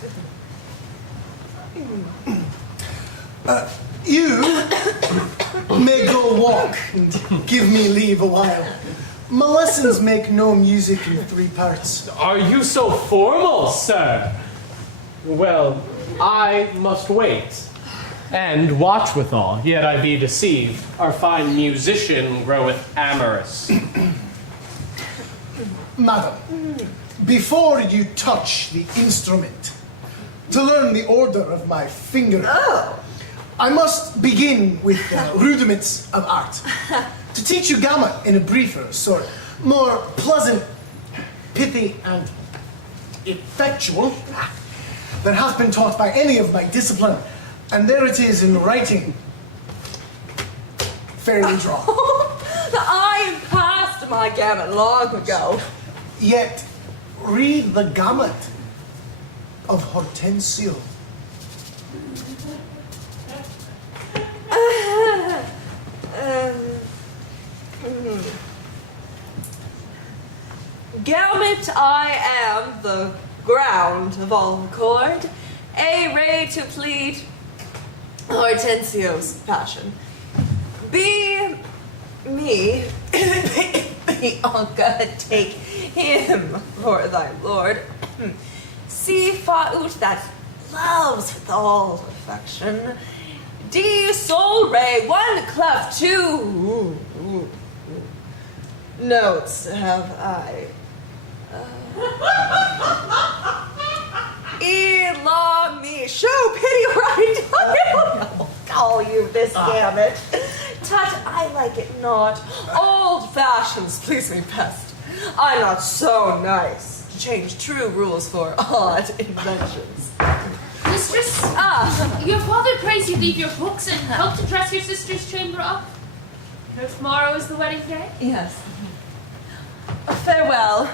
You may go walk and give me leave a while. My lessons make no music in 3 parts. Are you so formal, sir? Well, I must wait. And watch withal, yet I be deceived. Our fine musician groweth amorous. Madam, before you touch the instrument, to learn the order of my finger, I must begin with the rudiments of art. To teach you gamut in a briefer sort, more pleasant, pithy, and effectual than hath been taught by any of my discipline. And there it is in writing, fairly drawn. I passed my gamut long ago. Yet, read the gamut of Hortensio. Gamut I am the ground of all accord, a ray to plead Hortensio's passion. Be me, be Anka, take him for thy lord. See faut that loves with all affection. D sol re, one clef, 2 notes have I. E la me, show pity or I don't know. Call you this gamut. Tut, I like it not. Old fashions please me best. I'm not so nice to change true rules for odd inventions. Mistress, your father prays you leave your books and help to dress your sister's chamber up. Tomorrow is the wedding day? Yes. Farewell,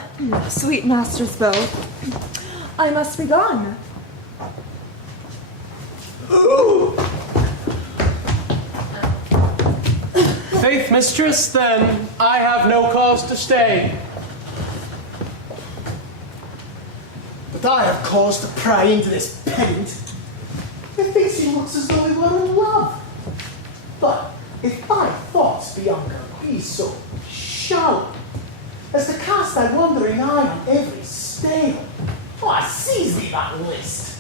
sweet masters both. I must be gone. Faith, mistress, then I have no cause to stay. But I have cause to pry into this pedant. Methinks he looks as though he were in love. But if my thoughts be uncorrect, be so shallow as to cast thy wondering eye on every stale. Oh, I seize thee that list.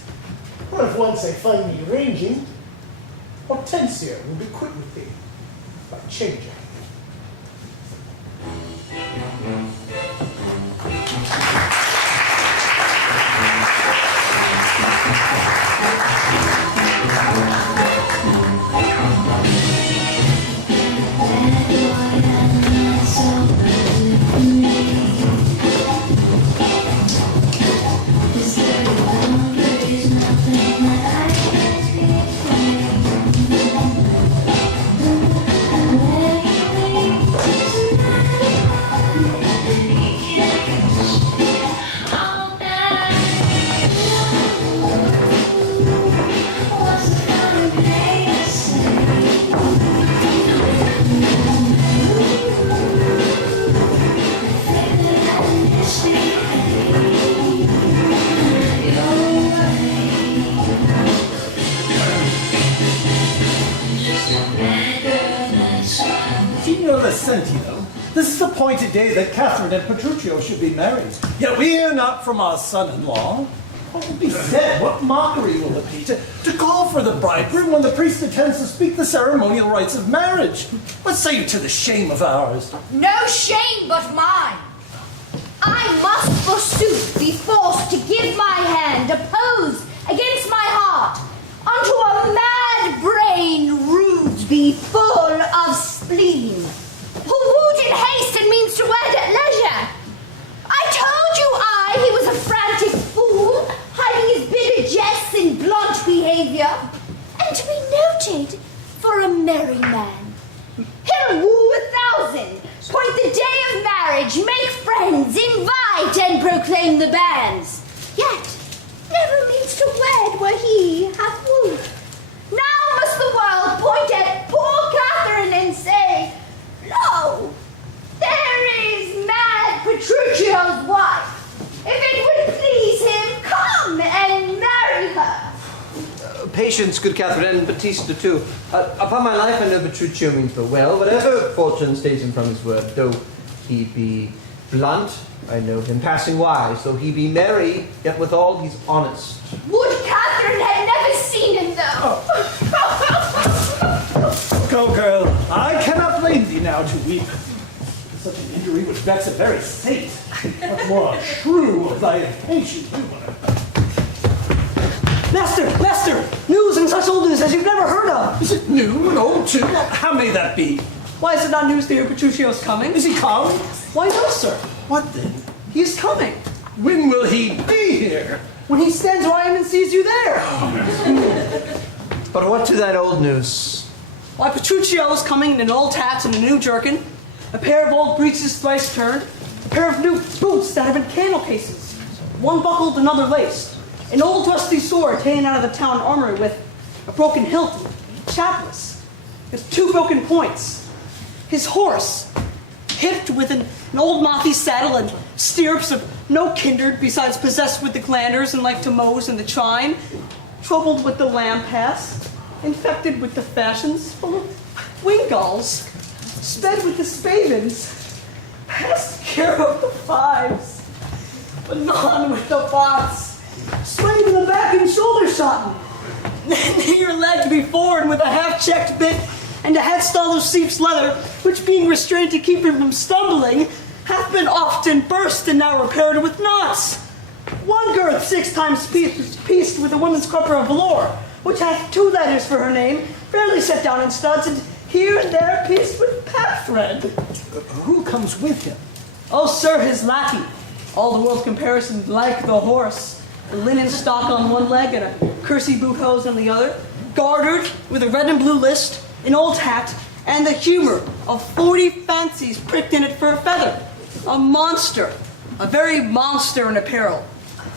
For if once I find thee ranging, Hortensia will be quick with thee by changing. This is the appointed day that Catherine and Petruchio should be married. Yet we hear not from our son-in-law. What will be said? What mockery will it be to call for the bridegroom when the priest intends to speak the ceremonial rites of marriage? What say you to the shame of ours? No shame but mine. I must forsooth be forced to give my hand, oppose against my heart, unto a mad brain rude be full of spleen, who wooed in haste and means to wed at leisure. I told you he was a frantic fool, hiding his bitter jests in blunt behavior, and to be noted for a merry man. He'll woo 1,000, point the day of marriage, make friends, invite, and proclaim the banns. Yet never means to wed where he hath wooed. Now must the world point at poor Catherine and say, lo, there is mad Petruchio's wife. If it would please him, come and marry her. Patience, good Catherine, and Batista too. Upon my life, I know Petruchio means no well, but ever fortune stays him from his word. Though he be blunt, I know him passing wise. Though he be merry, yet withal he's honest. Would Catherine had never seen him, though. Go, girl. I cannot blame thee now to weep. Such an injury would vex a very saint. Much more a shrew of thy impatient humor. Master! News and such old news as you've never heard of! Is it new and old too? How may that be? Why is it not news to hear Petruchio's coming? Is he come? Why no, sir. What then? He is coming. When will he be here? When he stands where I am and sees you there. But what to that old news? Why, Petruchio is coming in an old hat and a new jerkin, a pair of old breeches thrice turned, a pair of new boots that have been candle cases, one buckled, another laced, an old rusty sword taken out of the town armory with a broken hilt, chapless, with 2 broken points. His horse, hipped with an old mothy saddle and stirrups of no kindred, besides possessed with the glanders and like to mose in the trine, troubled with the lamb pass, infected with the fashions, full of wing gulls, sped with the spavins, past care of the fives, but none with the bots, swayed in the back and shoulder shotten, then your leg before and with a half-checked bit and a headstall of sheep's leather, which being restrained to keep him from stumbling, hath been often burst and now repaired with knots. One girth 6 times pieced with a woman's crupper of velour, which hath 2 letters for her name, fairly set down in studs, and here and there pieced with pack thread. Who comes with him? Oh, sir, his lackey. All the world's comparison like the horse. A linen stock on one leg and a kersey boot hose on the other, gartered with a red and blue list, an old hat, and the humor of 40 fancies pricked in it for a feather. A monster, a very monster in apparel,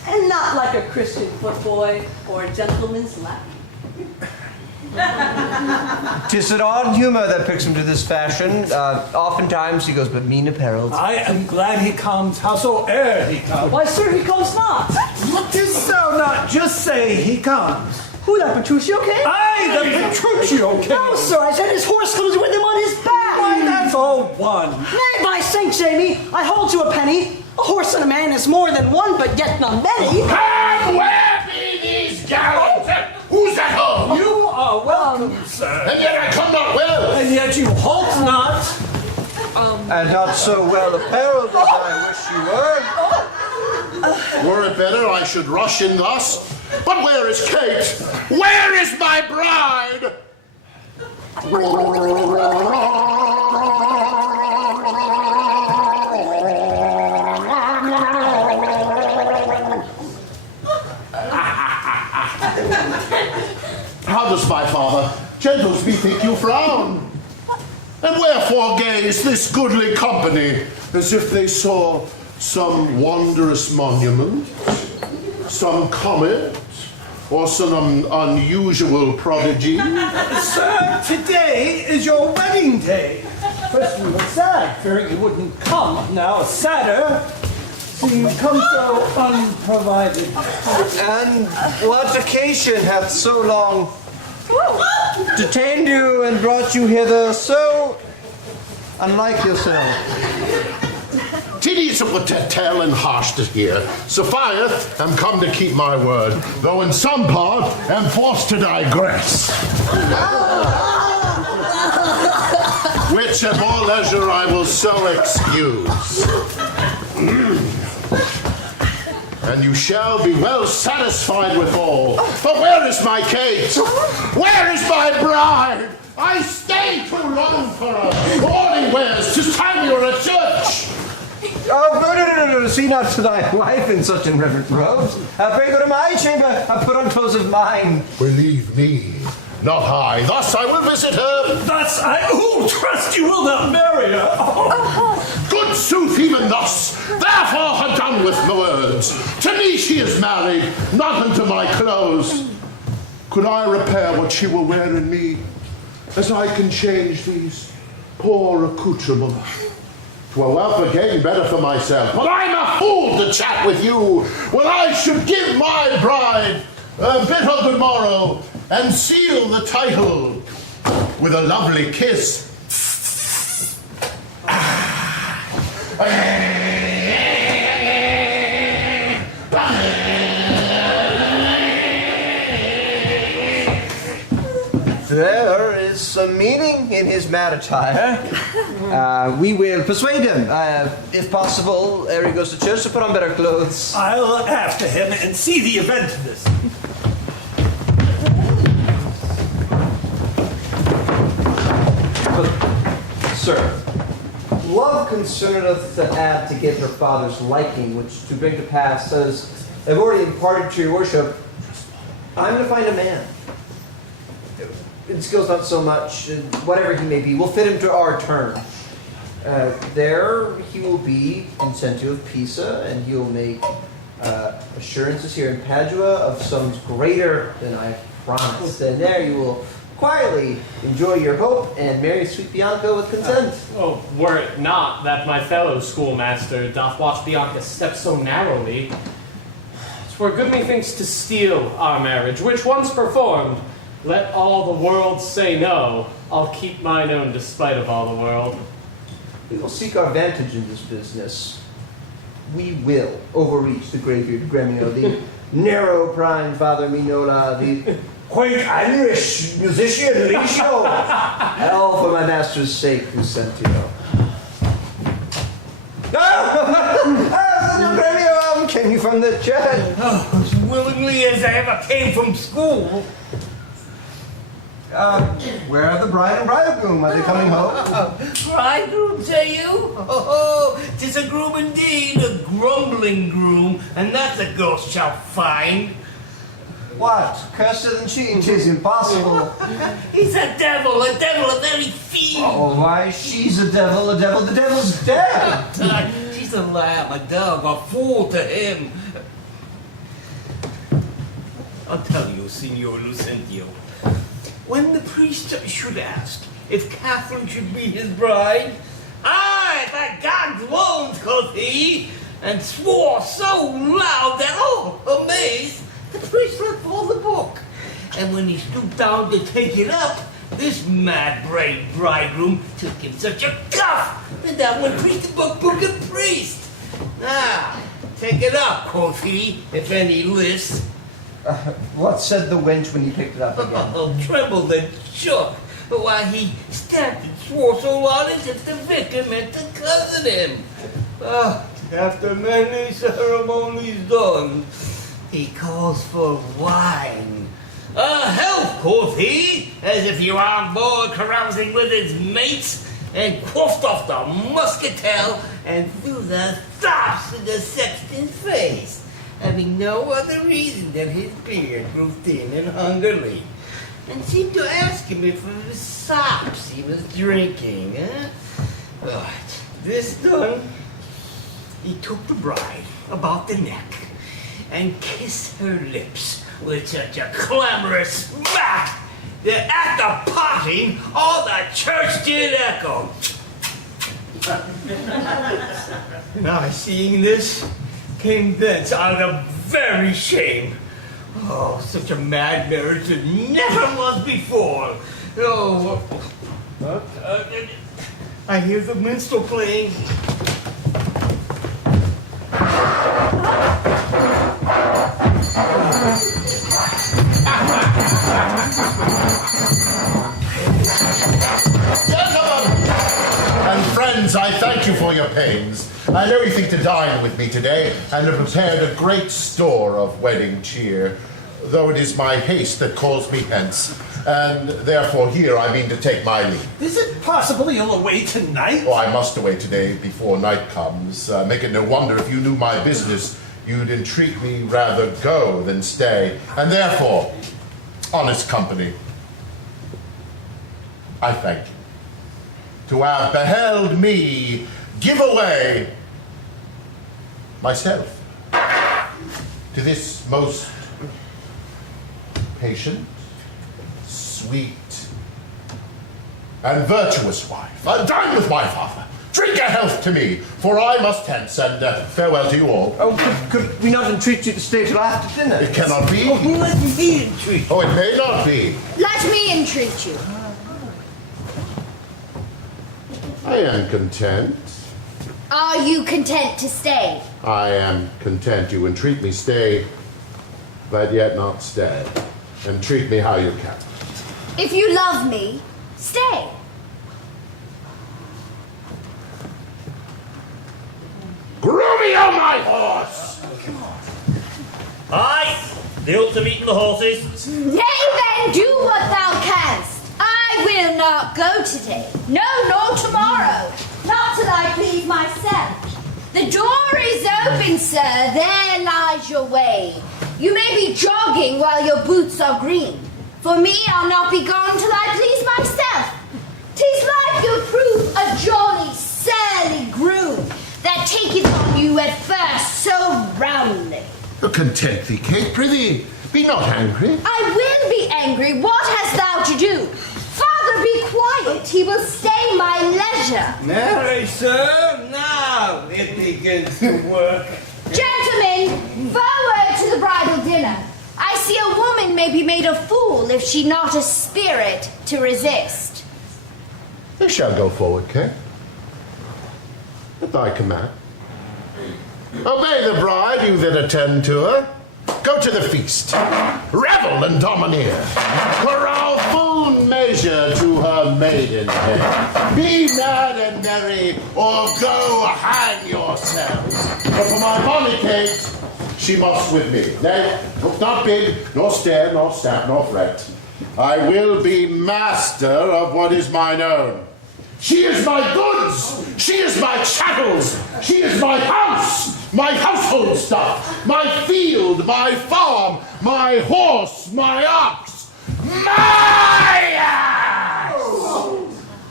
and not like a Christian footboy or a gentleman's lackey. 'Tis an odd humor that pricks him to this fashion. Oftentimes he goes but mean apparelled. I am glad he comes, howsoe'er he comes. Why, sir, he comes not. What dost thou not just say he comes? Who, that Petruchio king? Aye, the Petruchio king. No, sir, I said his horse comes with him on his back. Why, that's all one. Nay, by St. Jamie, I hold you a penny. A horse and a man is more than one, but yet not many. And where be these gallants? Who's at home? You are welcome, sir. And yet I come not well. And yet you halt not. And not so well apparelled as I wish you were. Were it better I should rush in thus? But where is Kate? Where is my bride? How does my father? Gentles, methinks you frown. And wherefore gaze this goodly company, as if they saw some wondrous monument, some comet, or some unusual prodigy? Sir, today is your wedding day. First we were sad, fearing you wouldn't come. Now sadder, seeing you come so unprovided. And what occasion hath so long detained you and brought you hither so unlike yourself? Tedious of to tell and harsh to hear. Sophieth, am come to keep my word, though in some part am forced to digress. Which at more leisure I will so excuse. And you shall be well satisfied withal. But where is my Kate? Where is my bride? I stay too long for her. Morning wears, 'tis time you were at church. Oh, no, see not to thy wife in such irreverent robes. Pray go to my chamber, put on clothes of mine. Believe me, not I. Thus I will visit her. Thus I trust you will not marry her. Good sooth, even thus. Therefore have done with the words. To me she is married, not unto my clothes. Could I repair what she will wear in me, as I can change these poor accoutrements? 'Twere well for gain better for myself. But I'm a fool to chat with you when I should give my bride a bid her good morrow and seal the title with a lovely kiss. There is some meaning in his mad attire. We will persuade him, if possible, ere he goes to church, to put on better clothes. I'll after him and see the event of this. But, sir, love concerneth to add to get her father's liking, which to bring to pass, as I've already imparted to your worship, I'm going to find a man. In skills not so much, whatever he may be, will fit him to our turn. There he will be Incentio of Pisa, and he will make assurances here in Padua of sums greater than I promised. And there you will quietly enjoy your hope and marry sweet Bianca with consent. Oh, were it not that my fellow schoolmaster doth watch Bianca step so narrowly, 'twere good methinks to steal our marriage, which once performed, let all the world say no, I'll keep mine own despite of all the world. We will seek our vantage in this business. We will overreach the graybeard Gremio, the narrow-prined Father Minola, the quaint Irish musician Licio, all for my master's sake, Lucentio. Gremio, came you from the church? Oh, as willingly as I ever came from school. Where are the bride and bridegroom? Are they coming home? Bridegroom, say you? Oh, 'tis a groom indeed, a grumbling groom, and that the ghost shall find. What? Cursed than she? 'Tis impossible. He's a devil, a very fiend. Oh, why, she's a devil, the devil's dead. She's a lamb, a dove, a fool to him. I'll tell you, Signor Lucentio. When the priest should ask if Catherine should be his bride, aye, by God's loans, quoth he, and swore so loud that all amazed, the priest let fall the book. And when he stooped down to take it up, this mad bridegroom took him such a cuff, and that one priest book and priest. Now, take it up, quoth he, if any list. What said the wench when he picked it up again? Oh, trembled and shook, while he stamped and swore so loud as if the vicar meant to cozen him. After many ceremonies done, he calls for wine. Health, quoth he, as if you were on board carousing with his mates, and quaffed off the muscatel and threw the stops in the sexton's face, having no other reason than his beard grew thin and hungerly, and seemed to ask him if it was sops he was drinking. But this done, he took the bride about the neck and kissed her lips with such a clamorous smack that at the parting, all the church did echo. And I, seeing this, came thence out of very shame. Oh, such a mad marriage as never was before. Oh, I hear the minstrel playing. Gentlemen and friends, I thank you for your pains. I know you think to dine with me today, and have prepared a great store of wedding cheer, though it is my haste that calls me hence, and therefore here I mean to take my leave. Is it possible you'll away tonight? Oh, I must away today before night comes. Make it no wonder if you knew my business, you'd entreat me rather go than stay, and therefore, honest company, I thank you to have beheld me give away myself to this most patient, sweet, and virtuous wife. Dine with my father. Drink a health to me, for I must hence, and farewell to you all. Oh, could we not entreat you to stay till after dinner? It cannot be. Oh, let me entreat. Oh, it may not be. Let me entreat you. I am content. Are you content to stay? I am content you entreat me stay, but yet not stay. Entreat me how you can. If you love me, stay. Groom me on my horse! Aye, the ultimate the horses. Nay then, do what thou canst. I will not go today. No, nor tomorrow. Not till I please myself. The door is open, sir. There lies your way. You may be jogging while your boots are green. For me, I'll not be gone till I please myself. 'Tis like you prove a jolly, surly groom that taketh on you at first so roundly. Content thee, Kate, prithee. Be not angry. I will be angry. What hast thou to do? Father, be quiet. He will stay my leisure. Marry, sir, now it begins to work. Gentlemen, forward to the bridal dinner. I see a woman may be made a fool if she not a spirit to resist. They shall go forward, Kate. At thy command. Obey the bride, you that attend to her. Go to the feast. Revel and domineer. Carouse full measure to her maidenhead. Be mad and merry, or go hang yourselves. But for my bonny Kate, she must with me. Nay, look not big, nor stare, nor stamp, nor fret. I will be master of what is mine own. She is my goods! She is my chattels! She is my house! My household stuff! My field! My farm! My horse! My ox! My ass!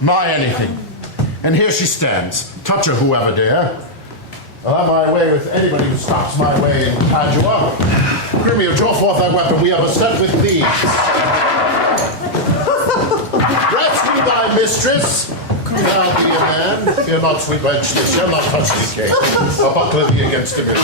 My anything. And here she stands. Touch her whoever dare. I'll have my way with anybody who stops my way in Padua. Grumio, draw forth thy weapon. We have a set with these. Rescue thy mistress. Now be a man. Fear not, sweet wench, they shall not touch thee, Kate. I'll buckle thee against the middle.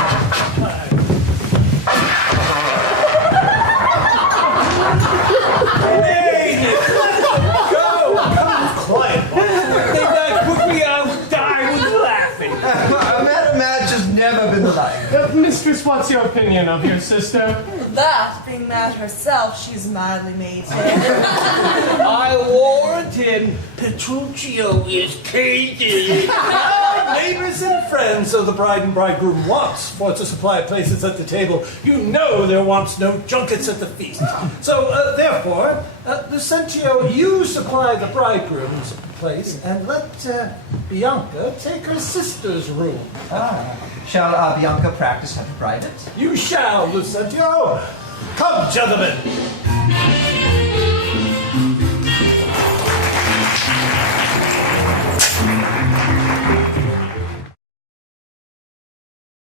Beatrice, what's your opinion of your sister? That, being mad herself, she's madly made. I warrant him, Petruchio is cagey. Neighbors and friends of the bride and bridegroom wants for to supply places at the table. You know there wants no junkets at the feast. So, therefore, Lucentio, you supply the bridegroom's place, and let Bianca take her sister's room. Shall Bianca practice how to ride it? You shall, Lucentio. Come, gentlemen.